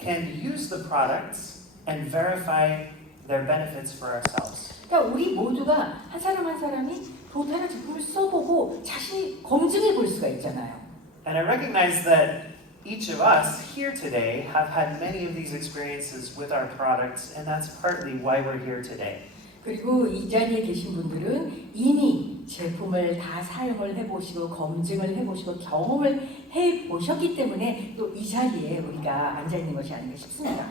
can use the products and verify their benefits for ourselves. 그러니까 우리 모두가 한 사람 한 사람이 도타나 제품을 써보고 자신이 검증해 볼 수가 있잖아요. And I recognize that each of us here today have had many of these experiences with our products, and that's partly why we're here today. 그리고 이 자리에 계신 분들은 이미 제품을 다 사용을 해보시고 검증을 해보시고 경험을 해보셨기 때문에 또 이 자리에 우리가 앉아있는 것이 아닌가 싶습니다.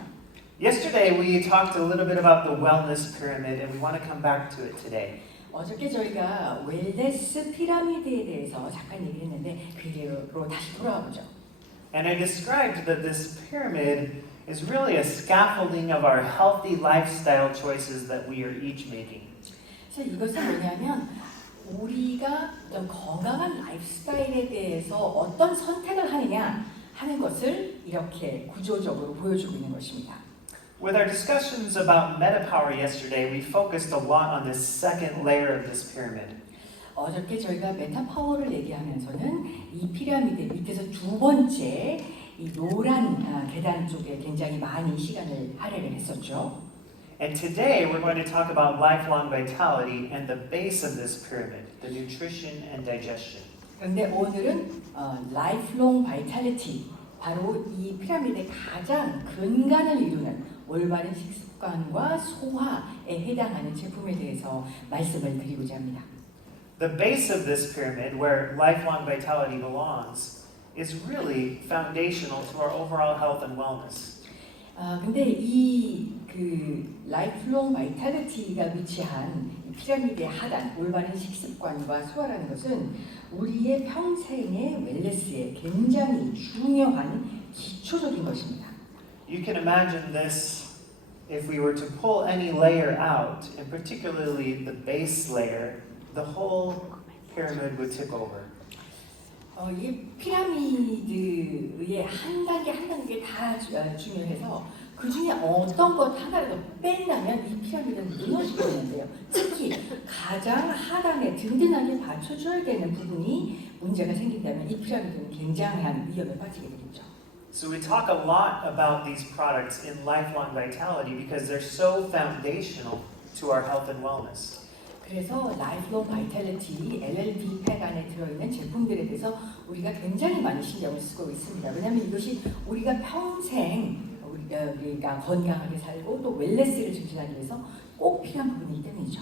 Yesterday we talked a little bit about the wellness pyramid, and we want to come back to it today. 어저께 저희가 웰네스 피라미드에 대해서 잠깐 얘기를 했는데 그대로 다시 돌아와 보죠. And I described that this pyramid is really a scaffolding of our healthy lifestyle choices that we are each making. 그래서 이것은 뭐냐면 우리가 좀 건강한 라이프스타일에 대해서 어떤 선택을 하느냐 하는 것을 이렇게 구조적으로 보여주고 있는 것입니다. With our discussions about metapower yesterday, we focused a lot on this second layer of this pyramid. 어저께 저희가 메타파워를 얘기하면서는 이 피라미드 밑에서 두 번째 이 노란 계단 쪽에 굉장히 많이 시간을 할애를 했었죠. And today we're going to talk about lifelong vitality and the base of this pyramid, the nutrition and digestion. 그런데 오늘은 lifelong vitality, 바로 이 피라미드의 가장 근간을 이루는 올바른 식습관과 소화에 해당하는 제품에 대해서 말씀을 드리고자 합니다. The base of this pyramid, where lifelong vitality belongs, is really foundational to our overall health and wellness. 근데 이 lifelong vitality가 위치한 이 피라미드의 하단, 올바른 식습관과 소화라는 것은 우리의 평생의 웰네스에 굉장히 중요한 기초적인 것입니다. You can imagine this if we were to pull any layer out, and particularly the base layer, the whole pyramid would tip over. 이 피라미드의 한 단계 한 단계 다 중요해서 그 중에 어떤 것 하나라도 뺀다면 이 피라미드는 무너지게 되는데요. 특히 가장 하단에 든든하게 받쳐줘야 되는 부분이 문제가 생긴다면 이 피라미드는 굉장한 위험에 빠지게 되겠죠. So we talk a lot about these products in lifelong vitality because they're so foundational to our health and wellness. 그래서 lifelong vitality, LLV 팩 안에 들어있는 제품들에 대해서 우리가 굉장히 많이 신경을 쓰고 있습니다. 왜냐하면 이것이 우리가 평생 우리가 건강하게 살고 또 웰네스를 증진하기 위해서 꼭 필요한 부분이기 때문이죠.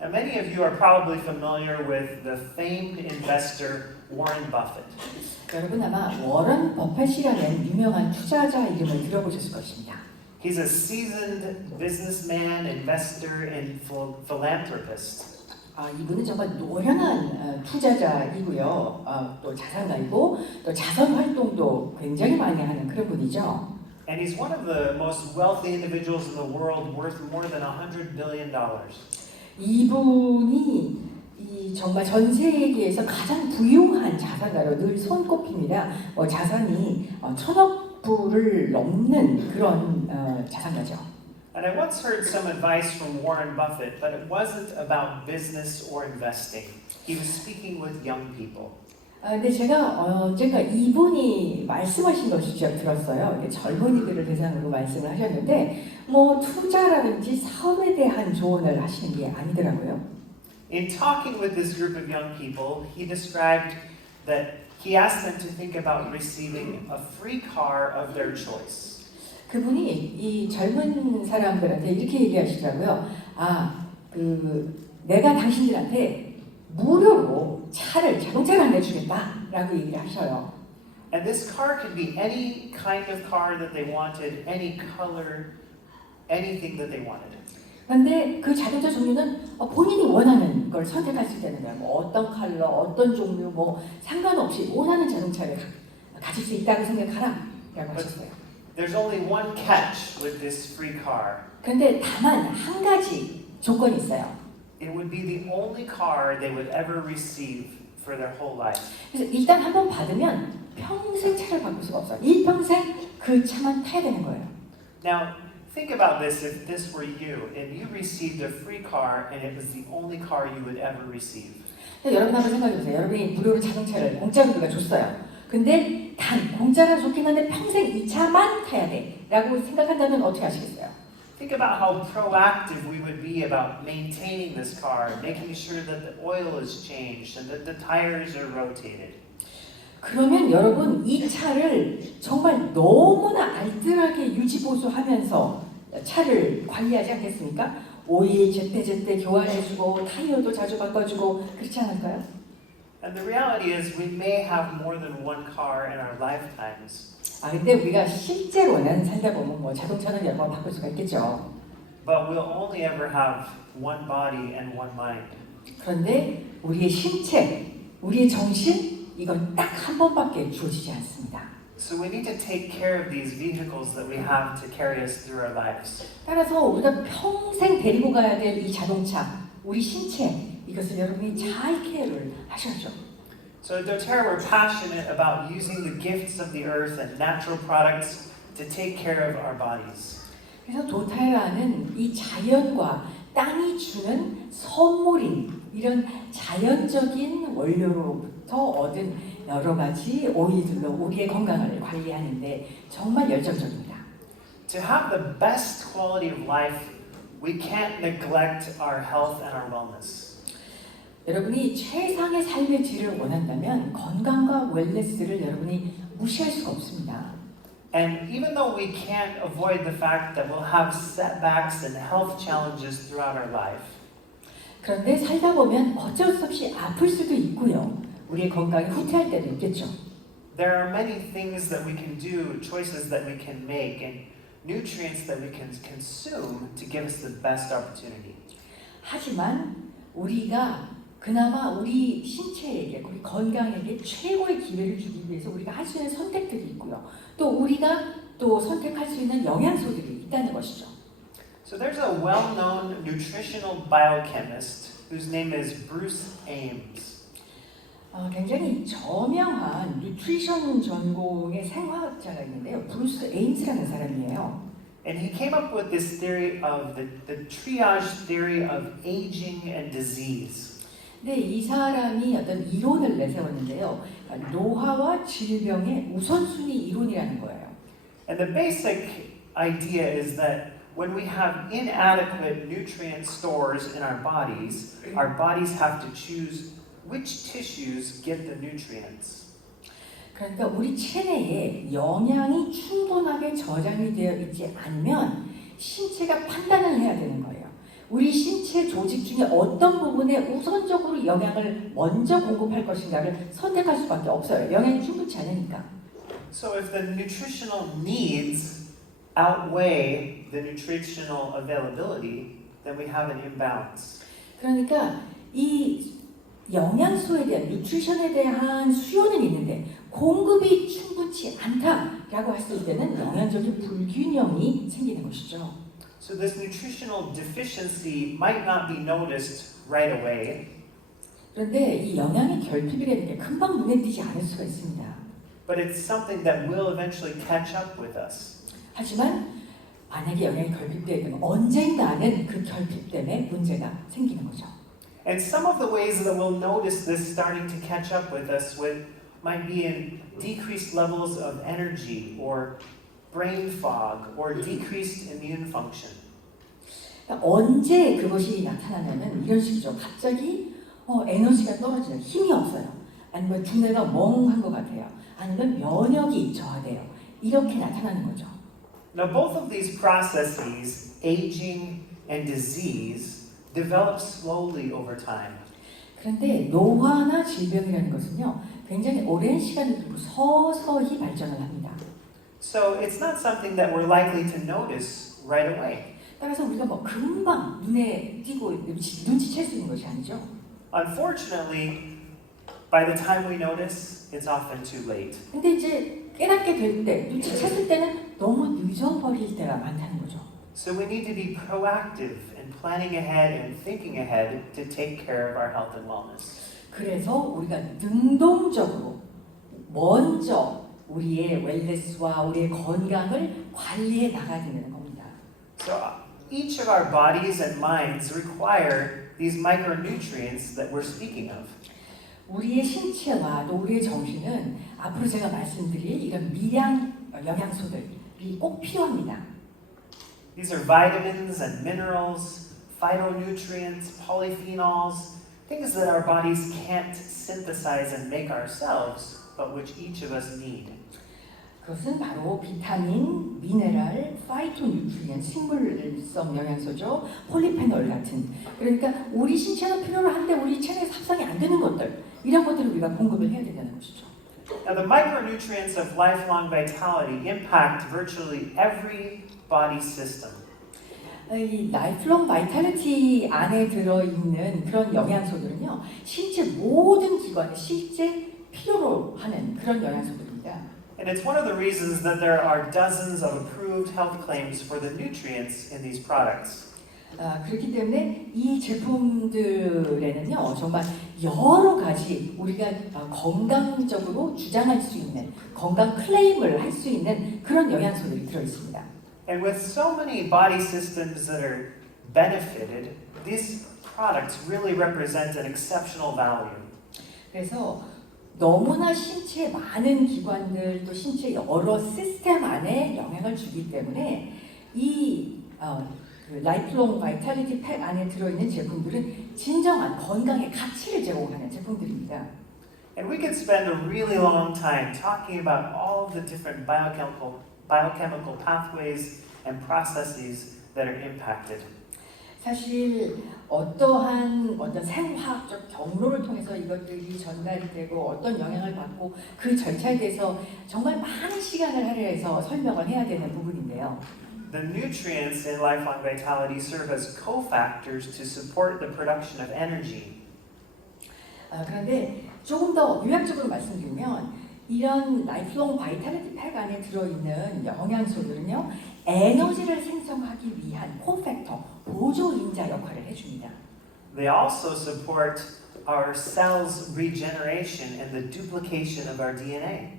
Now, many of you are probably familiar with the famed investor Warren Buffett. 여러분 아마 워런 버핏이라는 유명한 투자자 이름을 들어보셨을 것입니다. He's a seasoned businessman, investor, and philanthropist. 이분은 정말 노련한 투자자이고요. 또 자산가이고 또 자선 활동도 굉장히 많이 하는 그런 분이죠. And he's one of the most wealthy individuals in the world, worth more than $100 billion. 이분이 정말 전 세계에서 가장 부유한 자산가로 늘 손꼽힙니다. 자산이 1,000억 불을 넘는 그런 자산가죠. And I once heard some advice from Warren Buffett, but it wasn't about business or investing. He was speaking with young people. 근데 제가 언젠가 이분이 말씀하신 것을 제가 들었어요. 젊은이들을 대상으로 말씀을 하셨는데 투자라든지 사업에 대한 조언을 하시는 게 아니더라고요. In talking with this group of young people, he described that he asked them to think about receiving a free car of their choice. 그분이 이 젊은 사람들한테 이렇게 얘기하시더라고요. 내가 당신들한테 무료로 자동차를 안 내주겠다라고 얘기를 하셔요. And this car could be any kind of car that they wanted, any color, anything that they wanted. 그런데 그 자동차 종류는 본인이 원하는 걸 선택할 수 있다는 거예요. 어떤 컬러, 어떤 종류, 상관없이 원하는 자동차를 가질 수 있다고 생각하라라고 하셨어요. There's only one catch with this free car. 그런데 다만 한 가지 조건이 있어요. It would be the only car they would ever receive for their whole life. 그래서 일단 한번 받으면 평생 차를 바꿀 수가 없어요. 일평생 그 차만 타야 되는 거예요. Now, think about this if this were you and you received a free car and it was the only car you would ever receive. 여러분 한번 생각해 보세요. 여러분이 무료로 자동차를 공짜로 누가 줬어요. 근데 단 공짜라 좋긴 한데 평생 이 차만 타야 돼 라고 생각한다면 어떻게 하시겠어요? Think about how proactive we would be about maintaining this car, making sure that the oil is changed and that the tires are rotated. 그러면 여러분 이 차를 정말 너무나 알뜰하게 유지보수하면서 차를 관리하지 않겠습니까? 오일 제때제때 교환해주고 타이어도 자주 바꿔주고 그렇지 않을까요? And the reality is we may have more than one car in our lifetimes. 근데 우리가 실제로는 살다 보면 뭐 자동차는 여러 번 바꿀 수가 있겠죠. But we'll only ever have one body and one mind. 그런데 우리의 신체, 우리의 정신 이건 딱 한 번밖에 주어지지 않습니다. So we need to take care of these vehicles that we have to carry us through our lives. 따라서 우리가 평생 데리고 가야 될 이 자동차, 우리 신체 이것을 여러분이 잘 케어를 하셔야죠. So at doTERRA we're passionate about using the gifts of the earth and natural products to take care of our bodies. 그래서 도테라는 이 자연과 땅이 주는 선물인 이런 자연적인 원료로부터 얻은 여러 가지 오일들로 우리의 건강을 관리하는데 정말 열정적입니다. To have the best quality of life, we can't neglect our health and our wellness. 여러분이 최상의 삶의 질을 원한다면 건강과 웰네스를 여러분이 무시할 수가 없습니다. And even though we can't avoid the fact that we'll have setbacks and health challenges throughout our life, 그런데 살다 보면 어쩔 수 없이 아플 수도 있고요. 우리의 건강이 후퇴할 때도 있겠죠. there are many things that we can do, choices that we can make, and nutrients that we can consume to give us the best opportunity. 하지만 우리가 그나마 우리 신체에게, 우리 건강에게 최고의 기회를 주기 위해서 우리가 할 수 있는 선택들이 있고요. 또 우리가 또 선택할 수 있는 영양소들이 있다는 것이죠. So there's a well-known nutritional biochemist whose name is Bruce Ames. 굉장히 저명한 뉴트리션 전공의 생화학자가 있는데요. 브루스 에임스라는 사람이에요. And he came up with this theory of the triage theory of aging and disease. 네, 이 사람이 어떤 이론을 내세웠는데요. 노화와 질병의 우선순위 이론이라는 거예요. And the basic idea is that when we have inadequate nutrient stores in our bodies have to choose which tissues get the nutrients. 그러니까 우리 체내에 영양이 충분하게 저장이 되어 있지 않으면 신체가 판단을 해야 되는 거예요. 우리 신체 조직 중에 어떤 부분에 우선적으로 영양을 먼저 공급할 것인가를 선택할 수밖에 없어요. 영양이 충분치 않으니까. So if the nutritional needs outweigh the nutritional availability, then we have an imbalance. 그러니까 이 영양소에 대한 뉴트리션에 대한 수요는 있는데 공급이 충분치 않다라고 했을 때는 영양적인 불균형이 생기는 것이죠. So this nutritional deficiency might not be noticed right away. 그런데 이 영양의 결핍이라는 게 금방 눈에 띄지 않을 수가 있습니다. But it's something that will eventually catch up with us. 하지만 만약에 영양이 결핍되면 언젠가는 그 결핍 때문에 문제가 생기는 거죠. And some of the ways that we'll notice this starting to catch up with us might be in decreased levels of energy or brain fog or decreased immune function. 그러니까 언제 그것이 나타나냐면 이런 식이죠. 갑자기 에너지가 떨어지는 힘이 없어요. 아니면 두뇌가 멍한 것 같아요. 아니면 면역이 저하돼요. 이렇게 나타나는 거죠. Now both of these processes, aging and disease, develop slowly over time. 그런데 노화나 질병이라는 것은요, 굉장히 오랜 시간을 두고 서서히 발전을 합니다. So it's not something that we're likely to notice right away. 따라서 우리가 뭐 금방 눈에 띄고 눈치챌 수 있는 것이 아니죠. Unfortunately, by the time we notice, it's often too late. 근데 이제 깨닫게 될 때, 눈치챘을 때는 너무 늦어버릴 때가 많다는 거죠. So we need to be proactive in planning ahead and thinking ahead to take care of our health and wellness. 그래서 우리가 능동적으로 먼저 우리의 웰네스와 우리의 건강을 관리해 나가야 되는 겁니다. So each of our bodies and minds require these micronutrients that we're speaking of. 우리의 신체와 또 우리의 정신은 앞으로 제가 말씀드릴 이런 미량 영양소들이 꼭 필요합니다. These are vitamins and minerals, phytonutrients, polyphenols, things that our bodies can't synthesize and make ourselves, but which each of us need. 그것은 바로 비타민, 미네랄, 파이토뉴트리언, 식물성 영양소죠. 폴리페놀 같은. 그러니까 우리 신체가 필요로 한데 우리 체내에서 합성이 안 되는 것들, 이런 것들을 우리가 공급을 해야 된다는 것이죠. Now, the micronutrients of lifelong vitality impact virtually every body system. 이 라이프롱 바이탈리티 안에 들어있는 그런 영양소들은요, 신체 모든 기관에 실제 필요로 하는 그런 영양소들입니다. And it's one of the reasons that there are dozens of approved health claims for the nutrients in these products. 그렇기 때문에 이 제품들에는요, 정말 여러 가지 우리가 건강적으로 주장할 수 있는, 건강 클레임을 할 수 있는 그런 영양소들이 들어있습니다. And with so many body systems that are benefited, these products really represent an exceptional value. 그래서 너무나 신체 많은 기관들 또 신체 여러 시스템 안에 영향을 주기 때문에 이 라이프롱 바이탈리티 팩 안에 들어있는 제품들은 진정한 건강의 가치를 제공하는 제품들입니다. And we could spend a really long time talking about all of the different biochemical pathways and processes that are impacted. 사실 어떤 생화학적 경로를 통해서 이것들이 전달이 되고 어떤 영향을 받고 그 절차에 대해서 정말 많은 시간을 할애해서 설명을 해야 되는 부분인데요. The nutrients in lifelong vitality serve as cofactors to support the production of energy. 그런데 조금 더 요약적으로 말씀드리면 이런 라이프롱 바이탈리티 팩 안에 들어있는 영양소들은요, 에너지를 생성하기 위한 코팩터, 보조인자 역할을 해줍니다. They also support our cells' regeneration and the duplication of our DNA.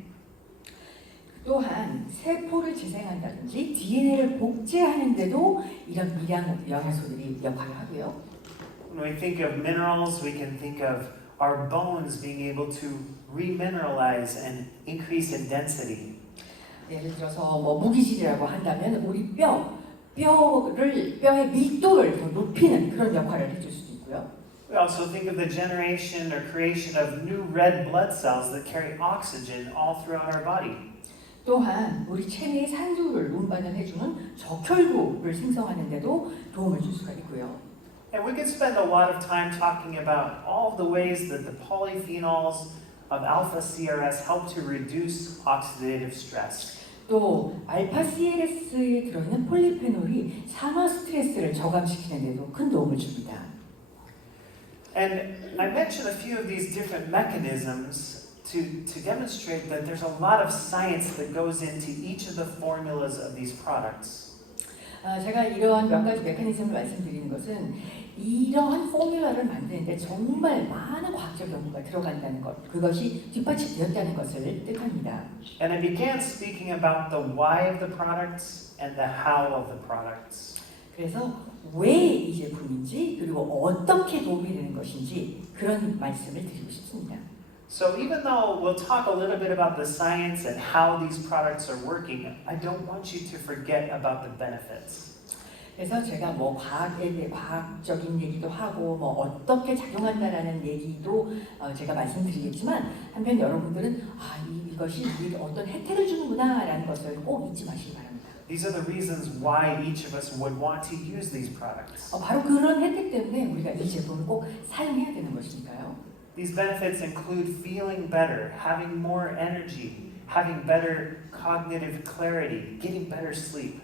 또한 세포를 재생한다든지 DNA를 복제하는데도 이런 미량 영양소들이 역할을 하고요. When we think of minerals, we can think of our bones being able to remineralize and increase in density. 예를 들어서 뭐 무기질이라고 한다면 우리 뼈의 밀도를 더 높이는 그런 역할을 해줄 수도 있고요. We also think of the generation or creation of new red blood cells that carry oxygen all throughout our body. 또한 우리 체내의 산소를 운반을 해주는 적혈구를 생성하는 데도 도움을 줄 수가 있고요. And we could spend a lot of time talking about all of the ways that the polyphenols of alpha CRS help to reduce oxidative stress. 또 알파 CRS에 들어있는 폴리페놀이 산화 스트레스를 저감시키는 데도 큰 도움을 줍니다. And I mentioned a few of these different mechanisms to demonstrate that there's a lot of science that goes into each of the formulas of these products. 제가 이러한 몇 가지 메커니즘을 말씀드리는 것은 이러한 포뮬러를 만드는데 정말 많은 과학적 연구가 들어간다는 것, 그것이 뒷받침되었다는 것을 뜻합니다. And I began speaking about the why of the products and the how of the products. 그래서 왜 이 제품인지 그리고 어떻게 도움이 되는 것인지 그런 말씀을 드리고 싶습니다. So even though we'll talk a little bit about the science and how these products are working, I don't want you to forget about the benefits. 그래서 제가 뭐 과학적인 얘기도 하고 뭐 어떻게 작용한다라는 얘기도 제가 말씀드리겠지만 한편 여러분들은 이것이 우리에게 어떤 혜택을 주는구나라는 것을 꼭 잊지 마시기 바랍니다. These are the reasons why each of us would want to use these products. 바로 그런 혜택 때문에 우리가 이 제품을 꼭 사용해야 되는 것이니까요. These benefits include feeling better, having more energy, having better cognitive clarity, getting better sleep.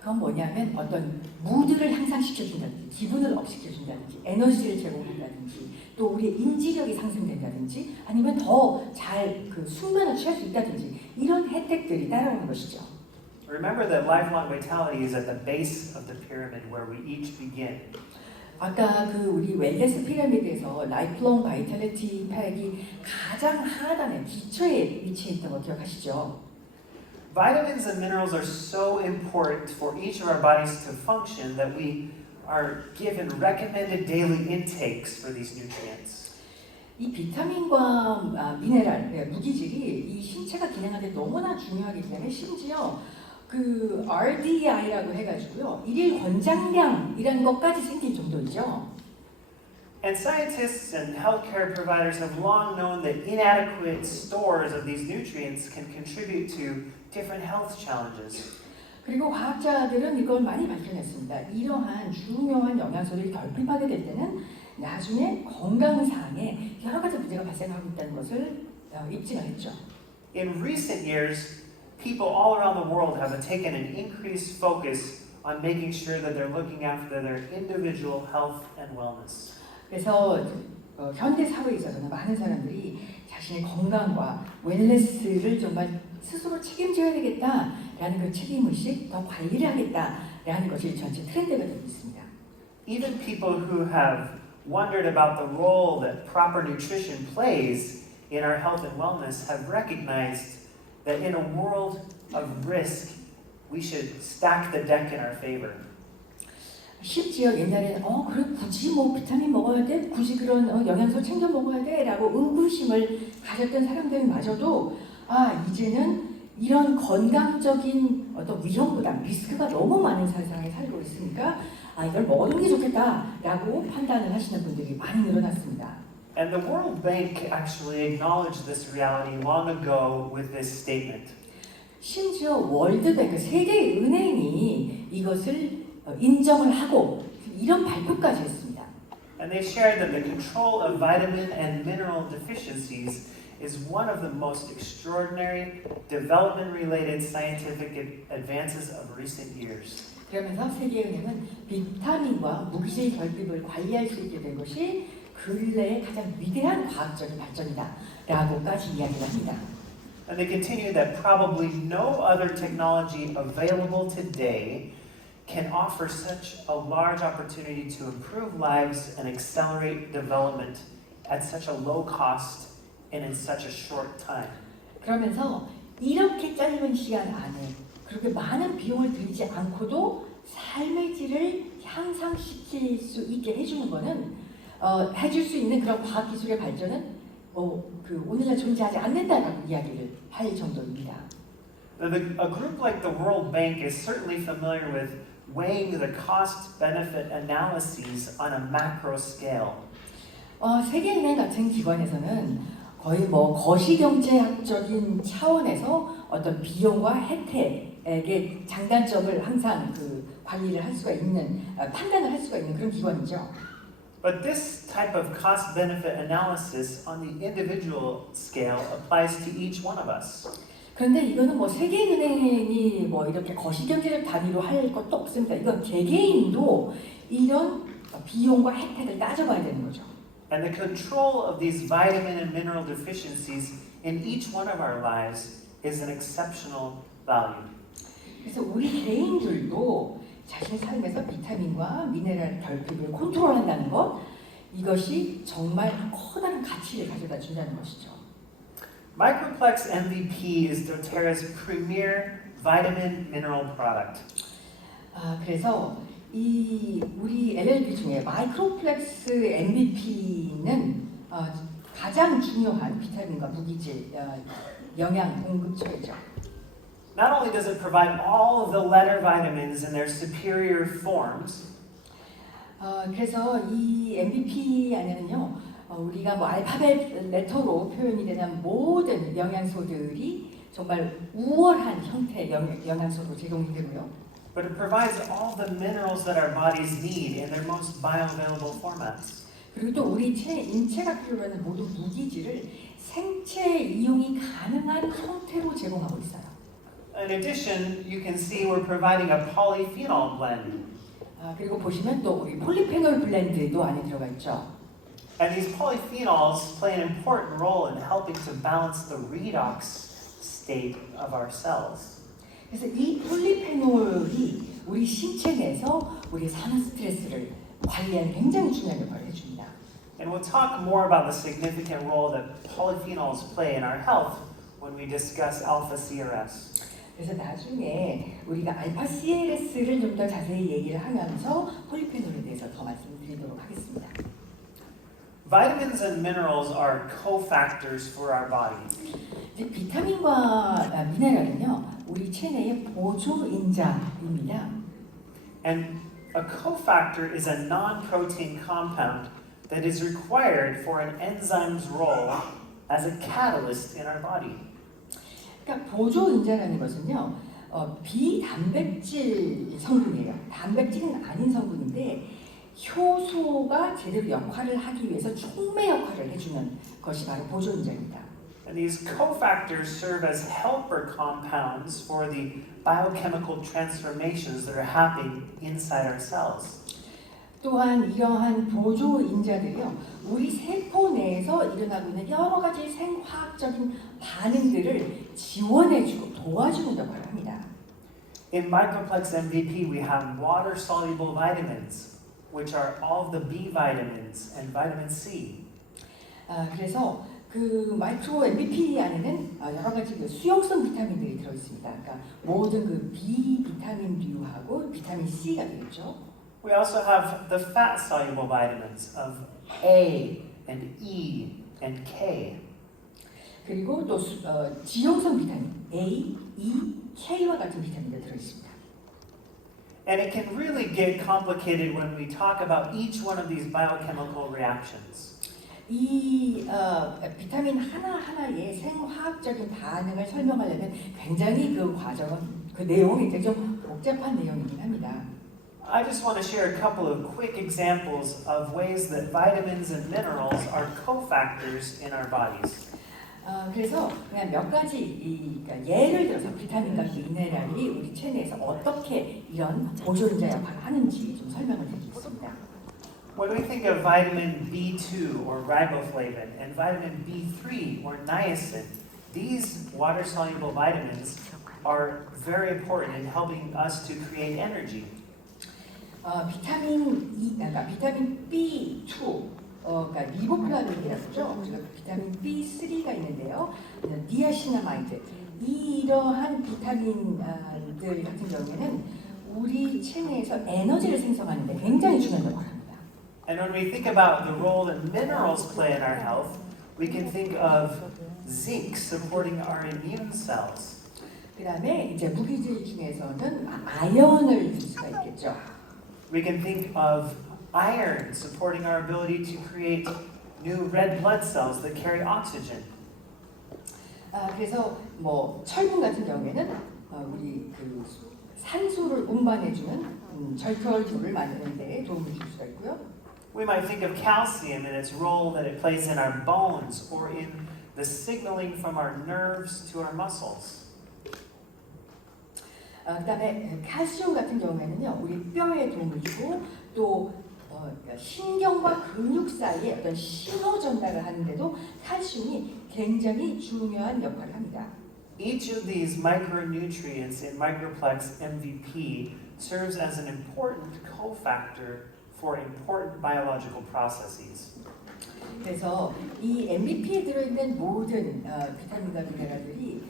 그건 뭐냐면 어떤 무드를 향상시켜준다든지 기분을 업시켜준다든지 에너지를 제공한다든지 또 우리의 인지력이 상승된다든지 아니면 더 잘 그 숙면을 취할 수 있다든지 이런 혜택들이 따라오는 것이죠. Remember that lifelong vitality is at the base of the pyramid where we each begin. 아까 그 우리 웰네스 피라미드에서 라이프롱 바이탈리티 팩이 가장 하단에 기초에 위치해 있던 거 기억하시죠? Vitamins and minerals are so important for each of our bodies to function that we are given recommended daily intakes for these nutrients. 이 비타민과 미네랄, 무기질이 이 신체가 기능하는데 너무나 중요하기 때문에 심지어 그 RDI라고 해가지고요, 일일 권장량이라는 것까지 생길 정도이죠. And scientists and healthcare providers have long known that inadequate stores of these nutrients can contribute to different health challenges. 그리고 과학자들은 이걸 많이 밝혀냈습니다. 이러한 중요한 영양소들이 결핍하게 될 때는 나중에 건강상에 여러 가지 문제가 발생하고 있다는 것을 입증을 했죠. In recent years, people all around the world have taken an increased focus on making sure that they're looking after their individual health and wellness. 그래서 현대 사회에 있어서는 많은 사람들이 자신의 건강과 웰네스를 정말 스스로 책임져야 되겠다라는 그 책임의식, 더 관리를 하겠다라는 것이 전체 트렌드가 되고 있습니다. Even people who have wondered about the role that proper nutrition plays in our health and wellness have recognized that in a world of risk, we should stack the deck in our favor. 심지어 옛날에는 그래 굳이 뭐 비타민 먹어야 돼? 굳이 그런 영양소 챙겨 먹어야 돼? 라고 의구심을 가졌던 사람들마저도 이제는 이런 건강적인 어떤 위험보다 리스크가 너무 많은 세상에 살고 있으니까 이걸 먹어두는 게 좋겠다라고 판단을 하시는 분들이 많이 늘어났습니다. And the World Bank actually acknowledged this reality long ago with this statement. 심지어 월드뱅크, 세계은행이 이것을 인정을 하고 이런 발표까지 했습니다. And they shared that the control of vitamin and mineral deficiencies is one of the most extraordinary development-related scientific advances of recent years. 그러면서 세계은행은 비타민과 무기질 결핍을 관리할 수 있게 된 것이 근래의 가장 위대한 과학적인 발전이다라고까지 이야기를 합니다. And they continue that probably no other technology available today can offer such a large opportunity to improve lives and accelerate development at such a low cost and in such a short time. 그러면서 이렇게 짧은 시간 안에 그렇게 많은 비용을 들이지 않고도 삶의 질을 향상시킬 수 있게 해주는 거는 해줄 수 있는 그런 과학기술의 발전은 오늘날 존재하지 않는다라고 이야기를 할 정도입니다. A group like the World Bank is certainly familiar with weighing the cost-benefit analyses on a macro scale. 세계은행 같은 기관에서는 거의 거시경제학적인 차원에서 어떤 비용과 혜택의 장단점을 항상 관리를 할 수가 있는, 판단을 할 수가 있는 그런 기관이죠. But this type of cost-benefit analysis on the individual scale applies to each one of us. 그런데 이거는 세계은행이 이렇게 거시경제적 단위로 할 것도 없습니다. 이건 개개인도 이런 비용과 혜택을 따져봐야 되는 거죠. And the control of these vitamin and mineral deficiencies in each one of our lives is an exceptional value. 그래서 우리 개인들도 자신의 삶에서 비타민과 미네랄 결핍을 컨트롤한다는 것, 이것이 정말 커다란 가치를 가져다 준다는 것이죠. Microplex MVP is doTERRA's premier vitamin mineral product. 그래서 우리 LLB 중에 마이크로플렉스 MVP는 가장 중요한 비타민과 무기질 영양 공급처이죠. Not only does it provide all of the letter vitamins in their superior forms, 그래서 이 MVP 안에는요, 우리가 알파벳 레터로 표현이 되는 모든 영양소들이 정말 우월한 형태의 영양소로 제공이 되고요. but it provides all the minerals that our bodies need in their most bioavailable formats. 그리고 또 우리 인체가 필요로 하는 모든 무기질을 생체 이용이 가능한 형태로 제공하고 있어요. In addition, you can see we're providing a polyphenol blend. 그리고 보시면 또 우리 폴리페놀 블렌드도 안에 들어가 있죠. And these polyphenols play an important role in helping to balance the redox state of our cells. 그래서 이 폴리페놀이 우리 신체 내에서 우리의 산화 스트레스를 관리하는 굉장히 중요한 역할을 해줍니다. And we'll talk more about the significant role that polyphenols play in our health when we discuss alpha CRS. 그래서 나중에 우리가 알파 CRS를 좀 더 자세히 얘기를 하면서 폴리페놀에 대해서 더 말씀드리도록 하겠습니다. Vitamins and minerals are cofactors for our body. 이제 비타민과 미네랄은요, 우리 체내의 보조인자입니다. And a cofactor is a non-protein compound that is required for an enzyme's role as a catalyst in our body. 그러니까 보조인자라는 것은요, 비단백질 성분이에요. 단백질은 아닌 성분인데 효소가 제대로 역할을 하기 위해서 촉매 역할을 해주는 것이 바로 보조인자입니다. And these cofactors serve as helper compounds for the biochemical transformations that are happening inside our cells. 또한 이러한 보조인자들이요, 우리 세포 내에서 일어나고 있는 여러 가지 생화학적인 반응들을 지원해주고 도와주는 역할을 합니다. In Microplex MVP, we have water-soluble vitamins, which are all of the B vitamins and vitamin C. 그래서 그 마이크로 MVP 안에는 여러 가지 그 수용성 비타민들이 들어 있습니다. 그러니까 모든 그 B 비타민류하고 비타민 C가 되겠죠. We also have the fat-soluble vitamins of A and E and K. 그리고 또 지용성 비타민 A, E, K와 같은 비타민들 들어 있습니다. And it can really get complicated when we talk about each one of these biochemical reactions. 이 비타민 하나하나의 생화학적인 반응을 설명하려면 굉장히 그 과정은 그 내용이 굉장히 좀 복잡한 내용이긴 합니다. I just want to share a couple of quick examples of ways that vitamins and minerals are cofactors in our bodies. 그래서 그냥 몇 가지 그러니까 예를 들어서 비타민과 미네랄이 우리 체내에서 어떻게 이런 보조인자 역할을 하는지 좀 설명을 드리겠습니다. When we think of vitamin B2 or riboflavin and vitamin B3 or niacin, these water-soluble vitamins are very important in helping us to create energy. 비타민 E, 그러니까 비타민 B2, 그러니까 리보플라빈이라고죠. 그리고 비타민 B3가 있는데요. 니아시나마이드. 이러한 비타민들 같은 경우에는 우리 체내에서 에너지를 생성하는데 굉장히 중요한 역할을 합니다. And when we think about the role that minerals play in our health, we can think of zinc supporting our immune cells. 그다음에 이제 무기질 중에서는 아연을 줄 수가 있겠죠. We can think of iron supporting our ability to create new red blood cells that carry oxygen. 그래서 뭐 철분 같은 경우에는 우리 그 산소를 운반해주는 절표물을 만드는 데 도움을 줄 수가 있고요. We might think of calcium and its role that it plays in our bones or in the signaling from our nerves to our muscles. 그다음에 칼슘 같은 경우에는요, 우리 뼈에 도움을 주고 또 신경과 근육 사이에 어떤 신호 전달을 하는데도 칼슘이 굉장히 중요한 역할을 합니다. Each of these micronutrients in Microplex MVP serves as an important cofactor for important biological processes. 그래서 이 MVP에 들어있는 모든 비타민과 미네랄들이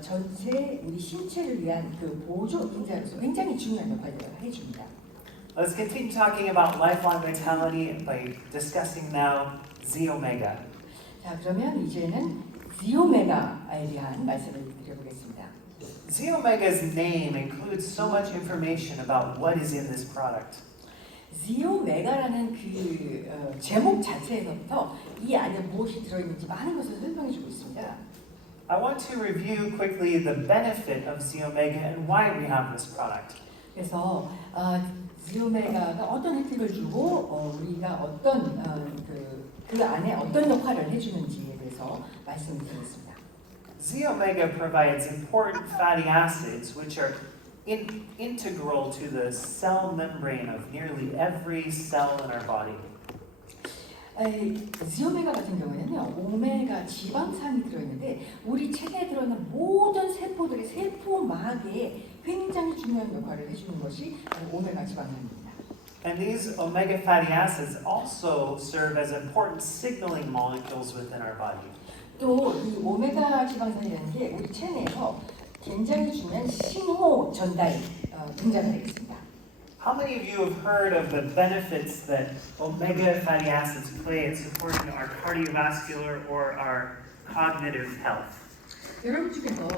전체 우리 신체를 위한 그 보조 인자로서 굉장히 중요한 역할을 해줍니다. Let's continue talking about lifelong vitality by discussing now Z-omega. 자, 그러면 이제는 지오메가에 대한 말씀을 드려보겠습니다. Z-omega's name includes so much information about what is in this product. 지오메가라는 그 제목 자체에서부터 이 안에 무엇이 들어있는지 많은 것을 설명해주고 있습니다. I want to review quickly the benefit of Z-omega and why we have this product. 그래서 지오메가가 어떤 혜택을 주고 우리가 어떤 그 안에 어떤 역할을 해주는지에 대해서 말씀드리겠습니다. Z-omega provides important fatty acids which are integral to the cell membrane of nearly every cell in our body. 지오메가 같은 경우에는요, 오메가 지방산이 들어있는데 우리 체내에 들어있는 모든 세포들의 세포막에 굉장히 중요한 역할을 해주는 것이 오메가 지방산입니다. And these omega fatty acids also serve as important signaling molecules within our body. 또 이 오메가 지방산이라는 게 우리 체내에서 굉장히 중요한 신호 전달 분자가 되겠습니다. How many of you have heard of the benefits that omega fatty acids play in supporting our cardiovascular or our cognitive health? 여러분 중에서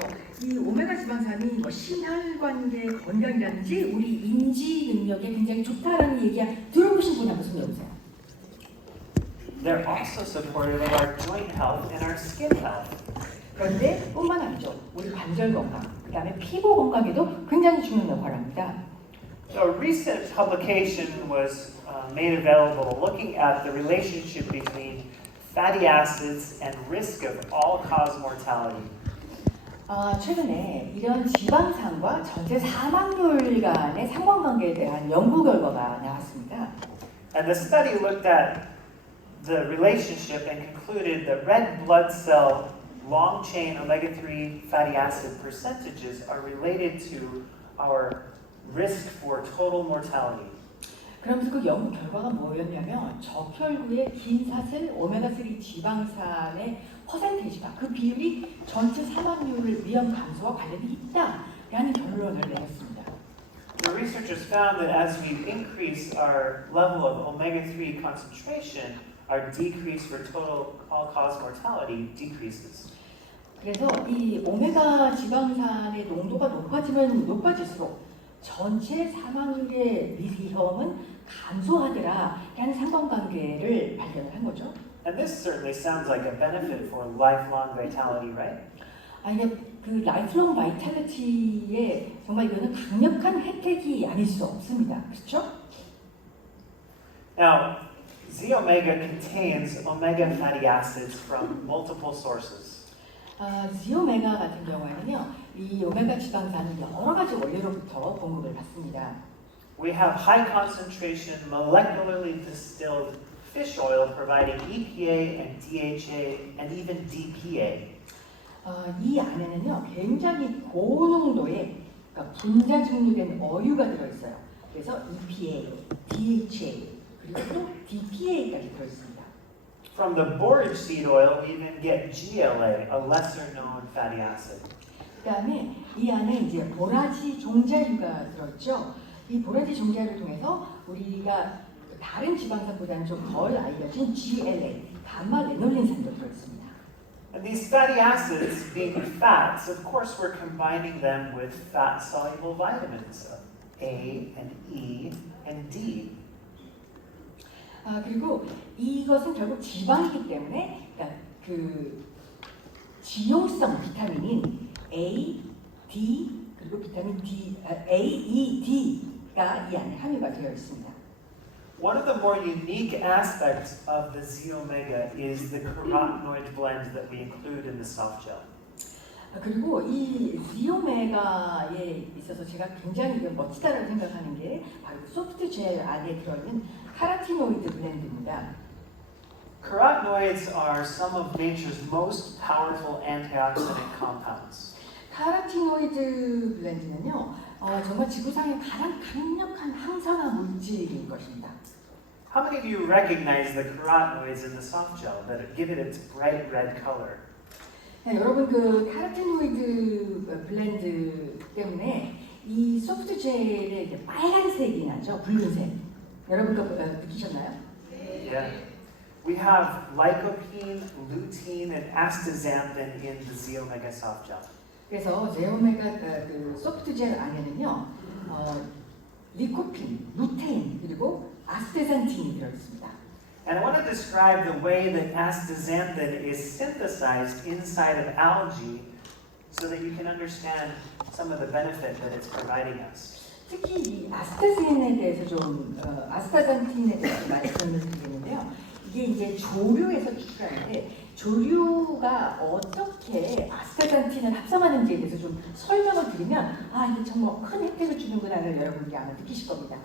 이 오메가 지방산이 뭐 심혈관계 건강이라든지 우리 인지 능력에 굉장히 좋다라는 얘기 들어보신 분 한번 손 들어보세요. They're also supportive of our joint health and our skin health. 그런데 뿐만 아니죠. 우리 관절 건강, 그 다음에 피부 건강에도 굉장히 중요한 역할을 합니다. So a recent publication was made available looking at the relationship between fatty acids and risk of all-cause mortality. 최근에 이런 지방산과 전체 사망률 간의 상관관계에 대한 연구 결과가 나왔습니다. And the study looked at the relationship and concluded that red blood cell long-chain omega-3 fatty acid percentages are related to our risk for total mortality. 그러면서 그 연구 결과가 뭐였냐면 적혈구의 긴 사슬 오메가3 지방산의 퍼센테이지가 그 비율이 전체 사망률 위험 감소와 관련이 있다라는 결론을 내렸습니다. The researchers found that as we increase our level of omega-3 concentration, our decrease for total all-cause mortality decreases. 그래서 이 오메가 지방산의 농도가 높아지면 높아질수록 전체 사망률의 위험은 감소하더라라는 상관관계를 발견을 한 거죠. And this certainly sounds like a benefit for lifelong vitality, right? 아니 그 라이프롱 바이탈리티에 정말 이거는 강력한 혜택이 아닐 수 없습니다. 그렇죠? Now, Z-omega contains omega fatty acids from multiple sources. 지오메가 같은 경우에는요, 이 오메가 지방산은 여러 가지 원료로부터 공급을 받습니다. We have high concentration molecularly distilled fish oil providing EPA and DHA and even DPA. 이 안에는요, 굉장히 고농도의 그러니까 분자 증류된 어유가 들어있어요. 그래서 EPA, DHA 그리고 또 DPA까지 들어있습니다. From the borage seed oil, we even get GLA, a lesser known fatty acid. 그다음에 이 안에 이제 보라지 종자유가 들어있죠. 이 보라지 종자유를 통해서 우리가 다른 지방산보다는 좀 덜 알려진 GLA, 감마 레놀린산도 들어있습니다. And these fatty acids, being fats, of course, we're combining them with fat-soluble vitamins, A and E and D. 그리고 이것은 결국 지방이기 때문에 그러니까 그 지용성 비타민인 A, D 그리고 비타민 D, A, E, D가 이 안에 함유가 되어 있습니다. One of the more unique aspects of the Z-omega is the carotenoid blend that we include in the soft gel. 그리고 이 지오메가에 있어서 제가 굉장히 멋지다라고 생각하는 게 바로 소프트 젤 안에 들어있는 카라티노이드 블렌드입니다. Carotenoids are some of nature's most powerful antioxidant compounds. 카라티노이드 블렌드는요, 정말 지구상의 가장 강력한 항산화 물질인 것입니다. How many of you recognize the carotenoids in the soft gel that give it its bright red color? 네, 여러분 그 카라티노이드 블렌드 때문에 이 소프트 젤의 이제 빨간색이 나죠, 붉은색. 여러분 그거 느끼셨나요? Yeah. We have lycopene, lutein, and astaxanthin in the Z-omega soft gel. 그래서 제오메가 그 소프트 젤 안에는요, 리코핀, 루테인 그리고 아스테산틴이 들어있습니다. And I want to describe the way that astaxanthin is synthesized inside of algae so that you can understand some of the benefit that it's providing us. 특히 이 아스타산틴에 대해서 아스타산틴에 대해서 말씀을 드리는데요. 이게 이제 조류에서 추출하는데 조류가 어떻게 아스타산틴을 합성하는지에 대해서 좀 설명을 드리면 이게 정말 큰 혜택을 주는구나를 여러분께 아마 느끼실 겁니다.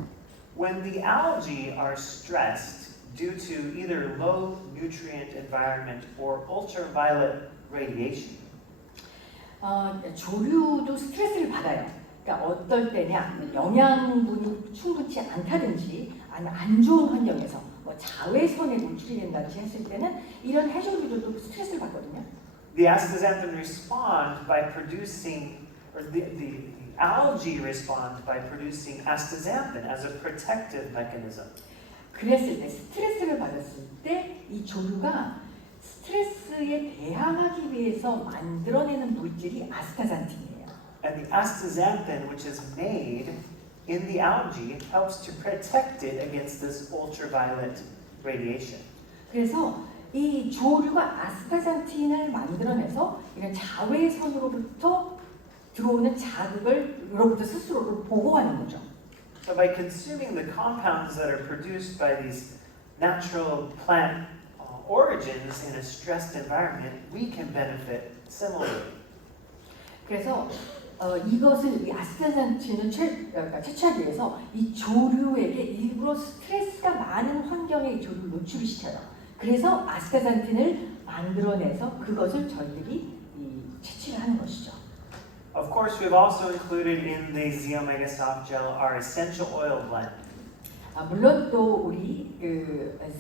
When the algae are stressed due to either low nutrient environment or ultraviolet radiation, 조류도 스트레스를 받아요. 그러니까 어떨 때냐, 영양분이 충분치 않다든지 아니면 안 좋은 환경에서 뭐 자외선에 노출이 된다든지 했을 때는 이런 해조류들도 스트레스를 받거든요. the astaxanthin respond by producing, or the algae respond by producing astaxanthin as a protective mechanism. 그랬을 때, 스트레스를 받았을 때 이 조류가 스트레스에 대항하기 위해서 만들어내는 물질이 아스타잔틴이에요. And the astaxanthin, which is made in the algae, helps to protect it against this ultraviolet radiation. 그래서 이 조류가 아스타잔틴을 만들어내서 이런 자외선으로부터 들어오는 자극을 스스로를 보호하는 거죠. So by consuming the compounds that are produced by these natural plant origins in a stressed environment, we can benefit similarly. 그래서 이것을 이 아스타잔틴을 채취하기 위해서 이 조류에게 일부러 스트레스가 많은 환경에 이 조류를 노출을 시켜요. 그래서 아스타잔틴을 만들어내서 그것을 저희들이 채취를 하는 것이죠. Of course, we've also included in the Zeomega Soft Gel our essential oil blend. 물론 또 우리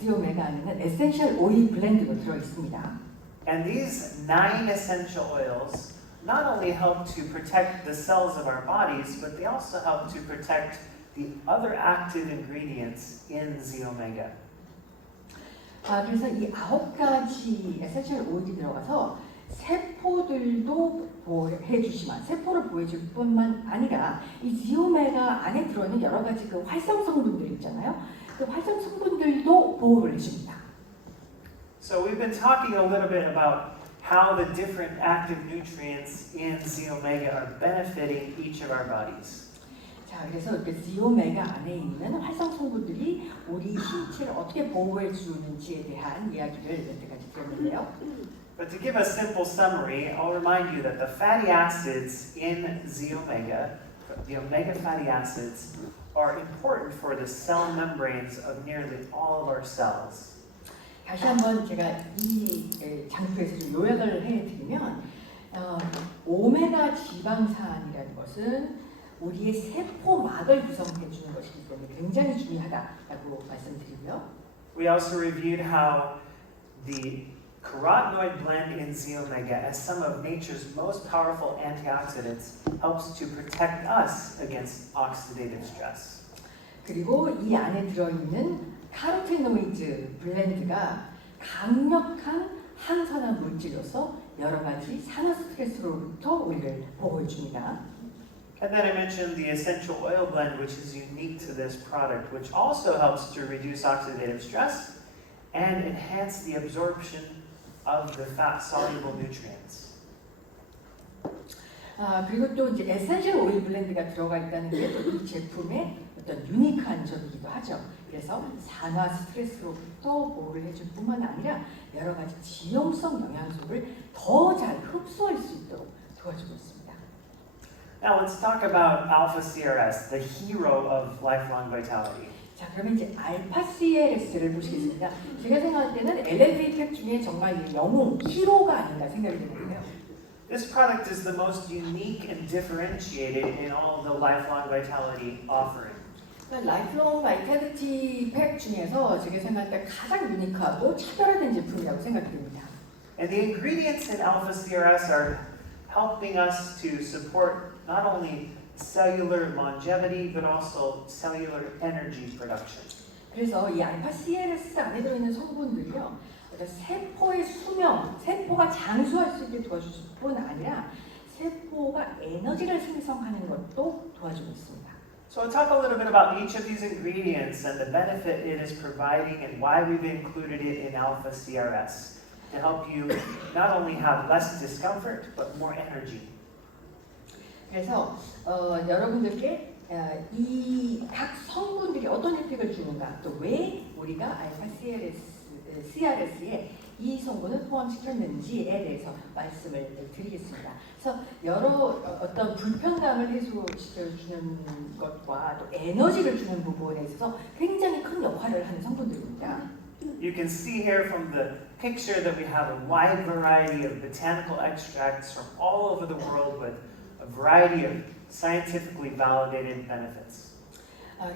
지오메가 안에는 에센셜 오일 블렌드도 들어 있습니다. And these 9 essential oils not only help to protect the cells of our bodies, but they also help to protect the other active ingredients in Zeomega. 그래서 이 9가지 에센셜 오일이 들어가서 세포들도 보호해주지만 세포를 보호해줄 뿐만 아니라 이 지오메가 안에 들어있는 여러 가지 그 활성 성분들 있잖아요. 그 활성 성분들도 보호를 해줍니다. So we've been talking a little bit about how the different active nutrients in Zeomega are benefiting each of our bodies. 자, 그래서 이렇게 지오메가 안에 있는 활성 성분들이 우리 신체를 어떻게 보호해 주는지에 대한 이야기를 여태까지 드렸는데요. But to give a simple summary, I'll remind you that the fatty acids in Zeomega, the omega fatty acids, are important for the cell membranes of nearly all of our cells. 다시 한번 제가 이 장표에서 좀 요약을 해드리면 오메가 지방산이라는 것은 우리의 세포막을 구성해 주는 것이기 때문에 굉장히 중요하다라고 말씀드리고요. We also reviewed how the carotenoid blend in Zeomega, as some of nature's most powerful antioxidants, helps to protect us against oxidative stress. 그리고 이 안에 들어있는 카로테노이드 블렌드가 강력한 항산화 물질로서 여러 가지 산화 스트레스로부터 우리를 보호해 줍니다. And then I mentioned the essential oil blend, which is unique to this product, which also helps to reduce oxidative stress and enhance the absorption of the fat-soluble nutrients. 그리고 또 이제 에센셜 오일 블렌드가 들어가 있다는 게 또 이 제품의 어떤 유니크한 점이기도 하죠. 그래서 산화 스트레스로부터 보호를 해줄 뿐만 아니라 여러 가지 지용성 영양소를 더 잘 흡수할 수 있도록 도와주고 있습니다. Now let's talk about alpha CRS, the hero of lifelong vitality. 자, 그러면 이제 알파 CLS를 보시겠습니다. 제가 생각할 때는 LLV 팩 중에 정말 영웅, 히로가 아닌가 생각이 드는데요. This product is the most unique and differentiated in all the lifelong vitality offering. 라이프롱 바이탈리티 팩 중에서 제가 생각할 때 가장 유니크하고 차별화된 제품이라고 생각됩니다. And the ingredients in alpha CRS are helping us to support not only cellular longevity but also cellular energy production. 그래서 이 알파 CLS 안에 들어있는 성분들이요, 세포의 수명, 세포가 장수할 수 있게 도와줄 뿐 아니라 세포가 에너지를 생성하는 것도 도와주고 있습니다. So I'll talk a little bit about each of these ingredients and the benefit it is providing and why we've included it in alpha CRS to help you not only have less discomfort but more energy. 그래서 여러분들께 이 각 성분들이 어떤 혜택을 주는가, 또 왜 우리가 알파 CRS에 이 성분을 포함시켰는지에 대해서 말씀을 드리겠습니다. 그래서 여러 어떤 불편감을 해소시켜주는 것과 또 에너지를 주는 부분에 있어서 굉장히 큰 역할을 하는 성분들입니다. You can see here from the picture that we have a wide variety of botanical extracts from all over the world with a variety of scientifically validated benefits.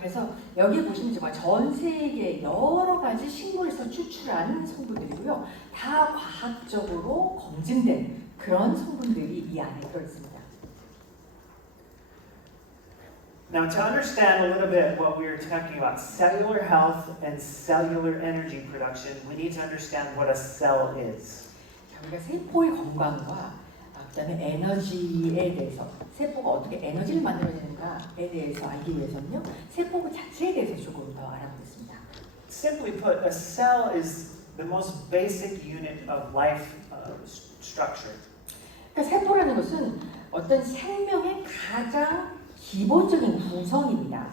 그래서 여기 보시면 정말 전 세계 여러 가지 식물에서 추출한 성분들이고요. 다 과학적으로 검증된 그런 성분들이 이 안에 들어있습니다. Now, to understand a little bit what we were talking about, cellular health and cellular energy production, we need to understand what a cell is. 자, 우리가 세포의 건강과 그다음에 에너지에 대해서 세포가 어떻게 에너지를 만들어내는가에 대해서 알기 위해서는요. 세포 자체에 대해서 조금 더 알아보겠습니다. Simply put, a cell is the most basic unit of life structure. 그러니까 세포라는 것은 어떤 생명의 가장 기본적인 구성입니다.